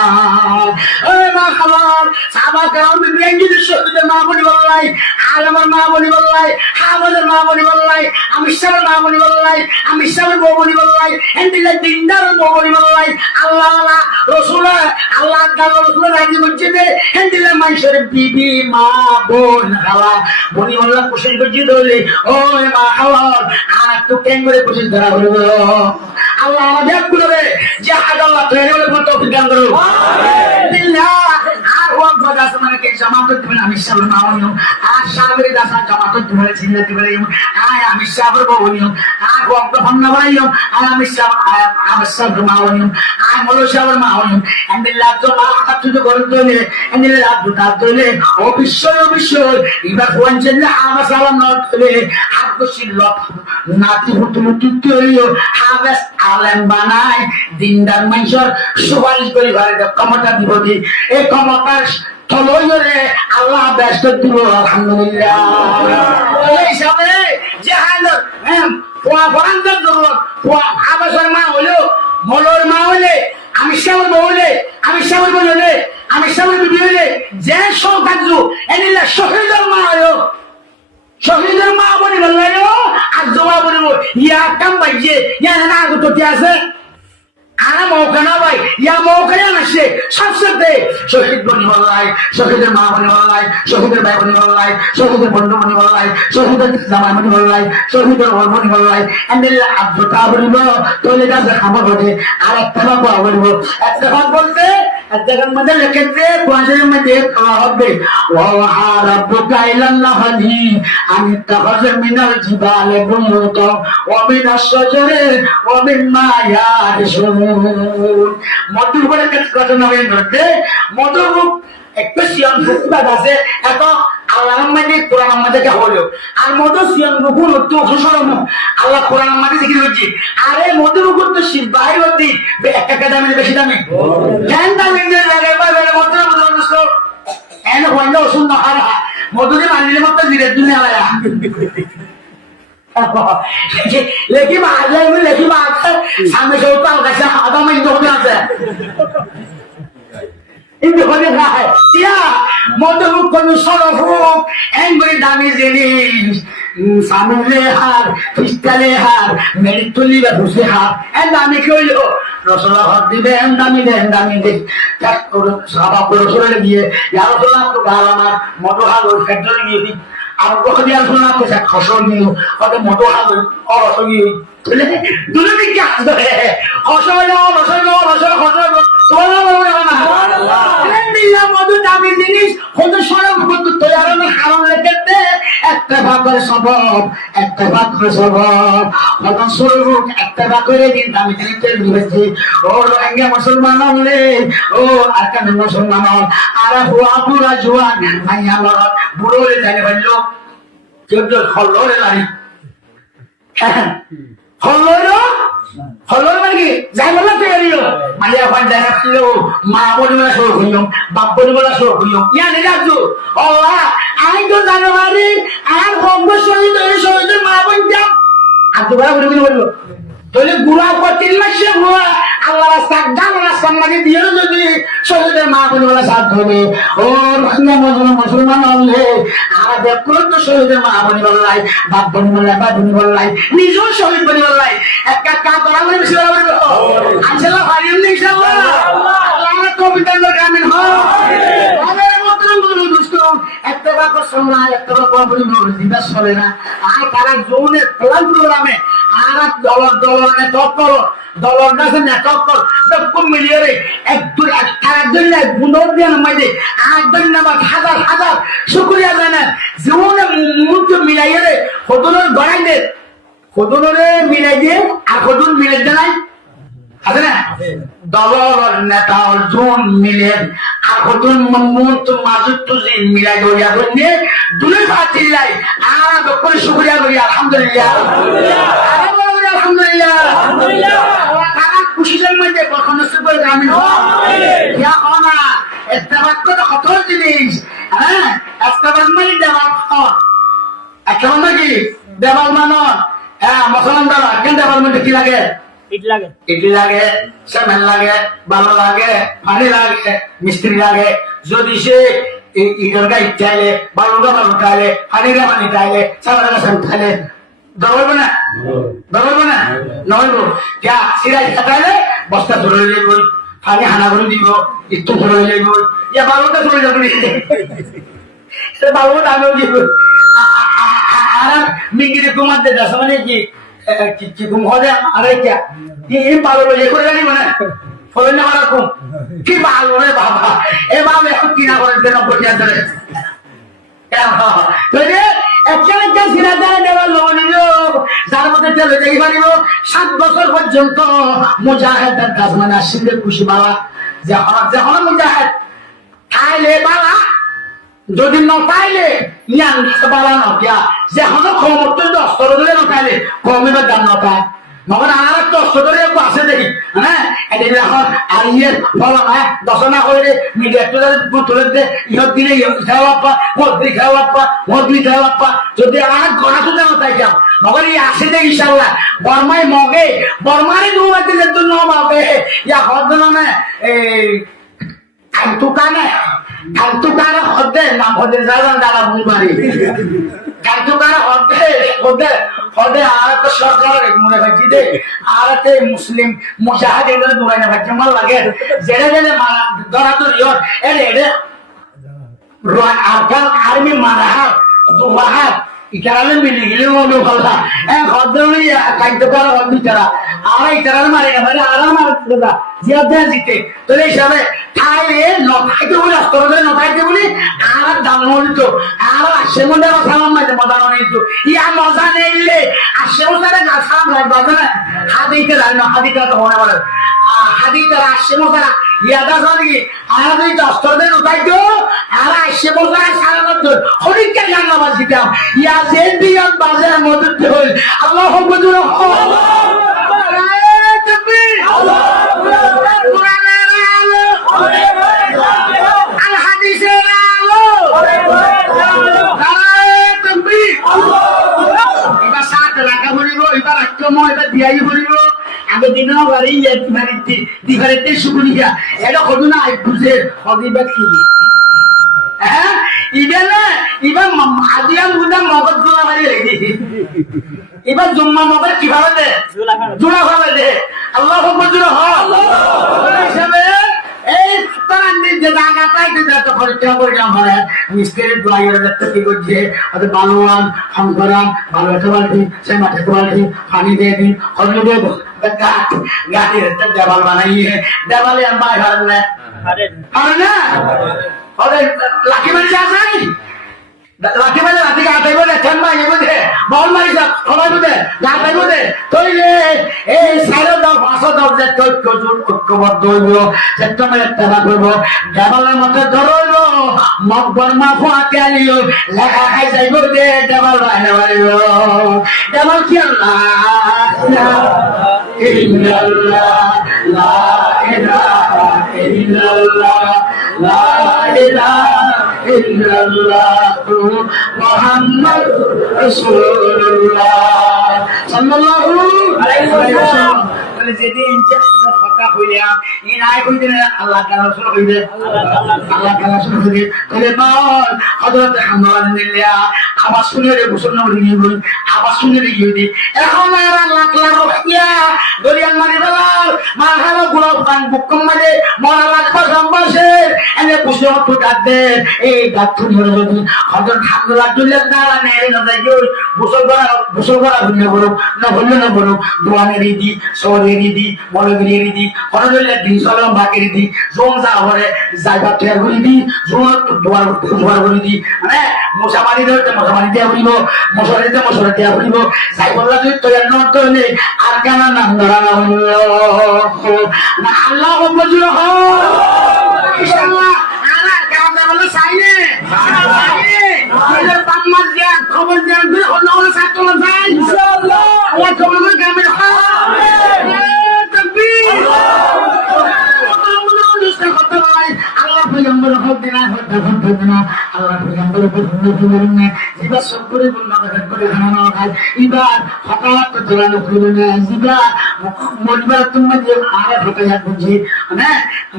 ওই মা খালাম সাবা কাম বিবেঙ্গি শহীদের মা বলি বললাই আর আমার মা বলি বললাই আমাদের মা বলি বললাই আমি সব মা বলি বললাই আমি সব বউ বলি বললাই এন্ডিলা দিনদার বউ বলি বললাই আল্লাহ রাসূল আল্লাহ তাআলা রাসূল রাজি করছে যে এন্ডিলা মানুষের বিবি মা বোন খালা বলি বললা কোশিশ করছি ধরে ওই মা খালা আর তো কেন করে কোশিশ ধরা হলো আল্লাহ আমাদের গুলোরে যে আল্লাহ তৈরি করে তৌফিক দান করো আমিন বিল্লাহ আর ওয়াক দাস মানে কে জামাত দিবেন আমি সাহেবের মা হইও আর সাহেবের দাস জামাত দিবেন চিন্তা দিবেন আয় আমি সাহেবের বউ হইও আর বক্ত ভান্না বাড়াইও আর আমি সাহেবের মা হইও আর মৌল সাহেবের মা হইও এন্ডিল লাভ মা হাত তুলে করে দিলে এন্ডিল লাভ দুটা দিলে অবশ্যই এবার কোয়াঞ্চেন আমার সালাম না দিলে হাত বসিল নাতি হুতুম তুতি হইও হাবেস আলেম বানাই দিনদার মানুষের সুপারিশ করি ঘরে ক্ষমতা দিব দি এই ক্ষমতার তলইরে আল্লাহ ব্যস্ত দিব আলহামদুলিল্লাহ এই হিসাবে জাহান পোয়া বরান্দার জরুরত পোয়া আবাসের মা হইলো মলর মা হইলে আমি সামর বলে আমি সামর বলে আমি সামর বিবি হইলে যে সৌকার্য এনিলা শহীদের মা হইলো শহীদের মা বলি বললো আর জমা বলিব ইয়া কাম বাইছে ইয়া না আগত আছে আনা মৌকা না ভাই ইয়া মৌকা না সে সবসাথে শহীদ বনি বললাই শহীদের মা বনি বললাই শহীদের ভাই বনি বললাই শহীদের বন্ধু বনি বললাই শহীদের জামাই বনি বললাই শহীদের ওর বনি বললাই এন্ডেল আব্দুতা বলিব তোলে গাছ খাবার বটে আর একটা ভাগ বলিব একটা ভাগ বলতে الدغن مدل كده واجر مدل ربي وعربك الى النهدي ان اتخذ من الجبال بيوتا ومن الشجر ومما يعرشون মধু বলে কথা না বলতে মধু একটা সিয়ান ফুকবাদ আছে এত আল্লাহর মধ্যে কোরআন মধ্যে হলো আর মধু সিয়ান রুকুন তো খুশরম আল্লাহ কোরআন মধ্যে জিকির হচ্ছে আরে মধু রুকুন তো শিবাই হতি একটা দামে বেশি দামে জান দামে লাগে বাইরে মধু মধু এনে হইলো শুন না আর মধুরে মানিলে মত জিরে দুনিয়া আয়া লেকি মারলে লেকি মারতে সামনে কেউ পাল কাছে আদামে ইন্দোনে আছে ইন্দো হলে গায় টিয়া মধু কোন সরফুক এঙ্গরি দামি জিনিস সামনে হার পিস্তালে হার মেরি তুলি বা বসে হার এন দামি কইলো রসলা হাত দিবে এন দামি দে তাক করে সাবা করে সরে গিয়ে ইয়া রসলা তো গাল আমার মধু হাল ওর ফেডারে গিয়ে আর কত দিয়া শোনা তো সে খসল নিও কত মধু হাল ওর সঙ্গে দুলে দিকে আসবে খসল খসল মধু দামি জিনিস হয়তো সরব করতে তৈরি হারাম লেগেতে একটা ভাগ করে স্বভাব একটা ভাগ করে স্বভাব হয়তো স্বরূপ একটা ভাগ করে দিন দামি জিনিসের দিয়েছি ও রোহিঙ্গা মুসলমান হলে ও আর কেন মুসলমান আর হুয়া পুরা জোয়ান ভাইয়া লড় বুড়ো হলে জানে ভাইলো কেউ হল্লোরে লাড়ি হল্লোর মানে কি যাই বললাম তৈরিও মানে এখন দেখা ছিল মা বলিবেলা শুরু করিও বাপ বলিবেলা শুরু করিও ইয়া নেই রাখছো আমি তো জানুয়ারি আর বঙ্গ শহীদের মা বলতাম আর দুবার বলবো তাহলে গুড়া পর 3 মাসে গুড়া আল্লাহ রাস্তা মানে দিয়ে যদি শহীদের মা বলিবেলা সাথ ধরে ও মুসলমান হলে আর দেখো তো শহীদের মা বলিবেলাই বাপ বলিবেলাই বা বলিবেলাই নিজেও শহীদ বলিবেলাই একটা কাজ করা বলে বেশি বলবো ইনশাআল্লাহ পারিম না ইনশাআল্লাহ আল্লাহ কবিতার গ্রামীণ হয় আমাদের মতন বলুন দোস্ত একটা বাক শোনা একটা বাক বলি দিবা চলে না আর তারা জোনে প্ল্যান প্রোগ্রামে আর দলনে তৎপর দলর কাছে না তৎপর সব মিলিয়ে রে একদম একজন না গুণর দিয়ে আমাদের একজন না হাজার শুকরিয়া জানেন জীবনে মুহূর্ত মিলাইয়ে রে কতনের গড়াই দে কতনরে মিলাই দিয়ে আর কতন মিলাই দেয় আছে না দলর নেতা অর্জুন মিলেন আর কতন মুহূর্ত মাজুত তুজিন মিলাই গড়িয়া গড়িয়ে দুলে ফাটিলাই আর করে শুকরিয়া করি আলহামদুলিল্লাহ আলহামদুলিল্লাহ তারা খুশির মধ্যে কখনো সুপার গ্রামীণ হয় একটা বাক্য তো কত জিনিস হ্যাঁ একটা বাক্য দেওয়াল একটা বাক্য কি দেওয়াল মানব হ্যাঁ মুসলমান দাদা কেন দেওয়াল মধ্যে কি লাগে ইট লাগে সেমেন্ট লাগে বালু লাগে পানি লাগে মিস্ত্রি লাগে যদি সে ইটের গায়ে চাইলে বালুর বালু খাইলে পানির পানি খাইলে সাবানের সাবান খাইলে দৌড়বে না নইব যা সিরাই খাটাইলে বস্তা ধরে লইব পানি হানা করে দিব একটু ধরে লইব ইয়া বালুটা ধরে যাবি সে বালুটা আমিও দিব আর মিঙ্গিরে তোমার দে দাস মানে কি ঘুম হবে আর কি বালু লইয়ে করে জানি মানে ফলে না রাখুন কি ভালো রে বাবা এভাবে এখন কিনা করেন কেন বসিয়া ধরে যার মধ্যে চলে যাই পারিব 7 বছর পর্যন্ত মুজাহিদের কাজ মানে আসলে খুশি বাবা যখন মুজাহিদ খাইলে বাবা যদি নপাইলে ইয়ান বাবা নকিয়া যখন ক্ষমতা 10 ধরে নপাইলে কমে দাম নপায় মগর আর একটা অস্ত্র আছে দেখি হ্যাঁ এটা এখন আর ইয়ে বলো হ্যাঁ দশনা করে মিডিয়া তুলে দে ইহত দিলে খেওয়াপ্পা মদ্রি খেওয়াপ্পা মদ্রি খেওয়াপ্পা যদি আর গড়া তুলে তাই যাও মগর এই আসে দে ইনশাল্লাহ বর্মায় মগে বর্মারে দুবাইতে যেত ন মাপে ইয়া হদ না এই কান্তুকানে হদে নাম হদে জানান দাদা বুঝবারি কান্তুকানে হদে আর একটা সরকার মনে ভাবছি দে আর একটা মুসলিম মুজাহিদ এগুলো দূরে না ভাবছি আমার লাগে জেনে জেনে ধরা তো রিয়র এলে আফগান আর্মি মারা দুবাহাত ইতারালে মিলি গেলে মনে ভালো হদে কান্তুকার হদ বিচারা আর ইতারালে মারে না মানে আর আমার জিয়াদা জিতে তো এই হিসাবে খাইলে নখাইতে বলে অস্ত্র নখাইতে বলি আর দাম নিত আর আসে মধ্যে সালাম মাইতে মজা নিত ইয়া মজা নেইলে আসে মধ্যে সালাম লাগবে না হাদিতে রাই না হাদিতে তো মনে বলে হাদিতে আসে মধ্যে ইয়াদা জানি আর দুই অস্ত্র নখাইতো আর আসে মধ্যে সালাম দিত হরিকে জানাবাজ দিতাম ইয়া যে দিয়ান বাজার মধ্যে হল আল্লাহু আকবার আগে দিনও গাড়ি দিবারে শুকুরিয়া এটা কদু না বুঝে হদিবা কি হ্যাঁ ইবা আদিয়ান বুঝা মগজ জোড়া মারি রেখে এবার জুম্মা মগজ কিভাবে দে জোড়া ভাবে দে আল্লাহ জোড়া হিসাবে এই যে জায়গা পাইতে যত খরচা করলাম হয় মিস্ত্রির দোয়াইয়ের দেখতে কি করছে ওদের বানুয়ান শঙ্করান ভালো একটা বালতি সে মাঠে বালতি পানি দিয়ে দিন হলে দেবো গাছের একটা দেওয়াল বানাইয়ে দেওয়ালে আমার হারলে হারে না ওদের লাঠি মারি আছে লাঠি মারি লাঠি গা পাইব দে ঠেন মারি বুঝে বল মারি যা সবাই বুঝে গা পাইব দে তৈলে এই সাইড দাও পাঁচশো দাও যে ঐক্যবদ্ধ হইব যে তোমার একটা করবো দেওয়ালের মধ্যে ধরইব মকবর মা ফুয়াকে আনিও লেখা খাই যাইব দে দেওয়াল বাইরে বাড়িব দেওয়াল কি আল্লাহ ইল্লাল্লাহ লা ইলাহা ইল্লাল্লাহ লা ইলাহা ইল্লাল্লাহ মুহাম্মাদুর রাসূলুল্লাহ সাল্লাল্লাহু আলাইহি ওয়াসাল্লাম বলে যেদিন কথা কইলাম এই নাই কইতে আল্লাহ তাআলা রাসূল কইবে আল্লাহ তাআলা রাসূল কইবে বলে বল হযরত হামদ নিল্লা আওয়াজ শুনে রে গোসল না নিয়ে বল আওয়াজ শুনে রে ইহুদি এখন আর আল্লাহ তাআলা রহিয়া দরিয়ান মারি বলাল মাহারা গোলাপ পান বুকম মারে মরা লাগবা সম্বাসে এনে বুঝে তো গাদে এই গাতুন হলো যদি হযরত হামদুল্লাহ দুল্লাহ তাআলা নেরে না যাই গোসল করা দুনিয়া বড় না বললো না বড় দোয়ানে রিদি সরে রিদি মলগিরি রিদি হরদুল্লাহ দিন সালাম বাকি রিদি জোন যা হরে যাইবা টের হই দি জোন দোয়ার হই দি মানে মশামারি দিয়া হইব মশারি দিয়া হইব যাই বললা তুই তো এর নট হইলে আর কেন নাম ধরা না না আল্লাহ মজুর হ ইনশাআল্লাহ আলা কাম বলে সাইনে বাম্মার জ্ঞান খবর জ্ঞান করে অন্য ছাত্র যাই ইনশাআল্লাহ আল্লাহ তোমাদের গ্রামের আল্লাহ পয়গম্বর হক দিনা আল্লাহ পয়গম্বর বলেন জিবা সব করে বলনা করে খানা খায় ইবার হঠাৎ দোলানো কইল না জিবা মরিবার তোমার যে আর হতে যাক বুঝি মানে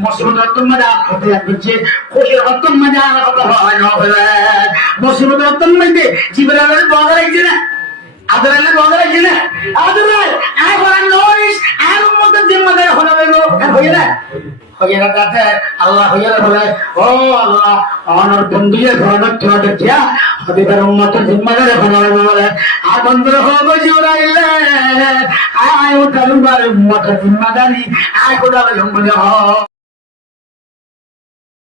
মুসলমান তোমার আর হতে যাক বুঝি কোশের হতম মজা আর হতে হয় না বলে মুসলমান হতম মধ্যে জিবরালের বগা লাগছে না আদরালে বগা লাগছে না আদরাল আই বলা নরিস আর উম্মতের জিম্মাদার হলো হই না হইরা কাছে আল্লাহ হইরা বলে ও আল্লাহ আমার বন্ধুয়ে ঘরে ঠেয়া হবিবার উম্মতের জিম্মাদার এখন বলে আর বন্ধ হবো জোরাইলে আয় ওটার উম্মতের জিম্মাদারি আয় কোথাও বলে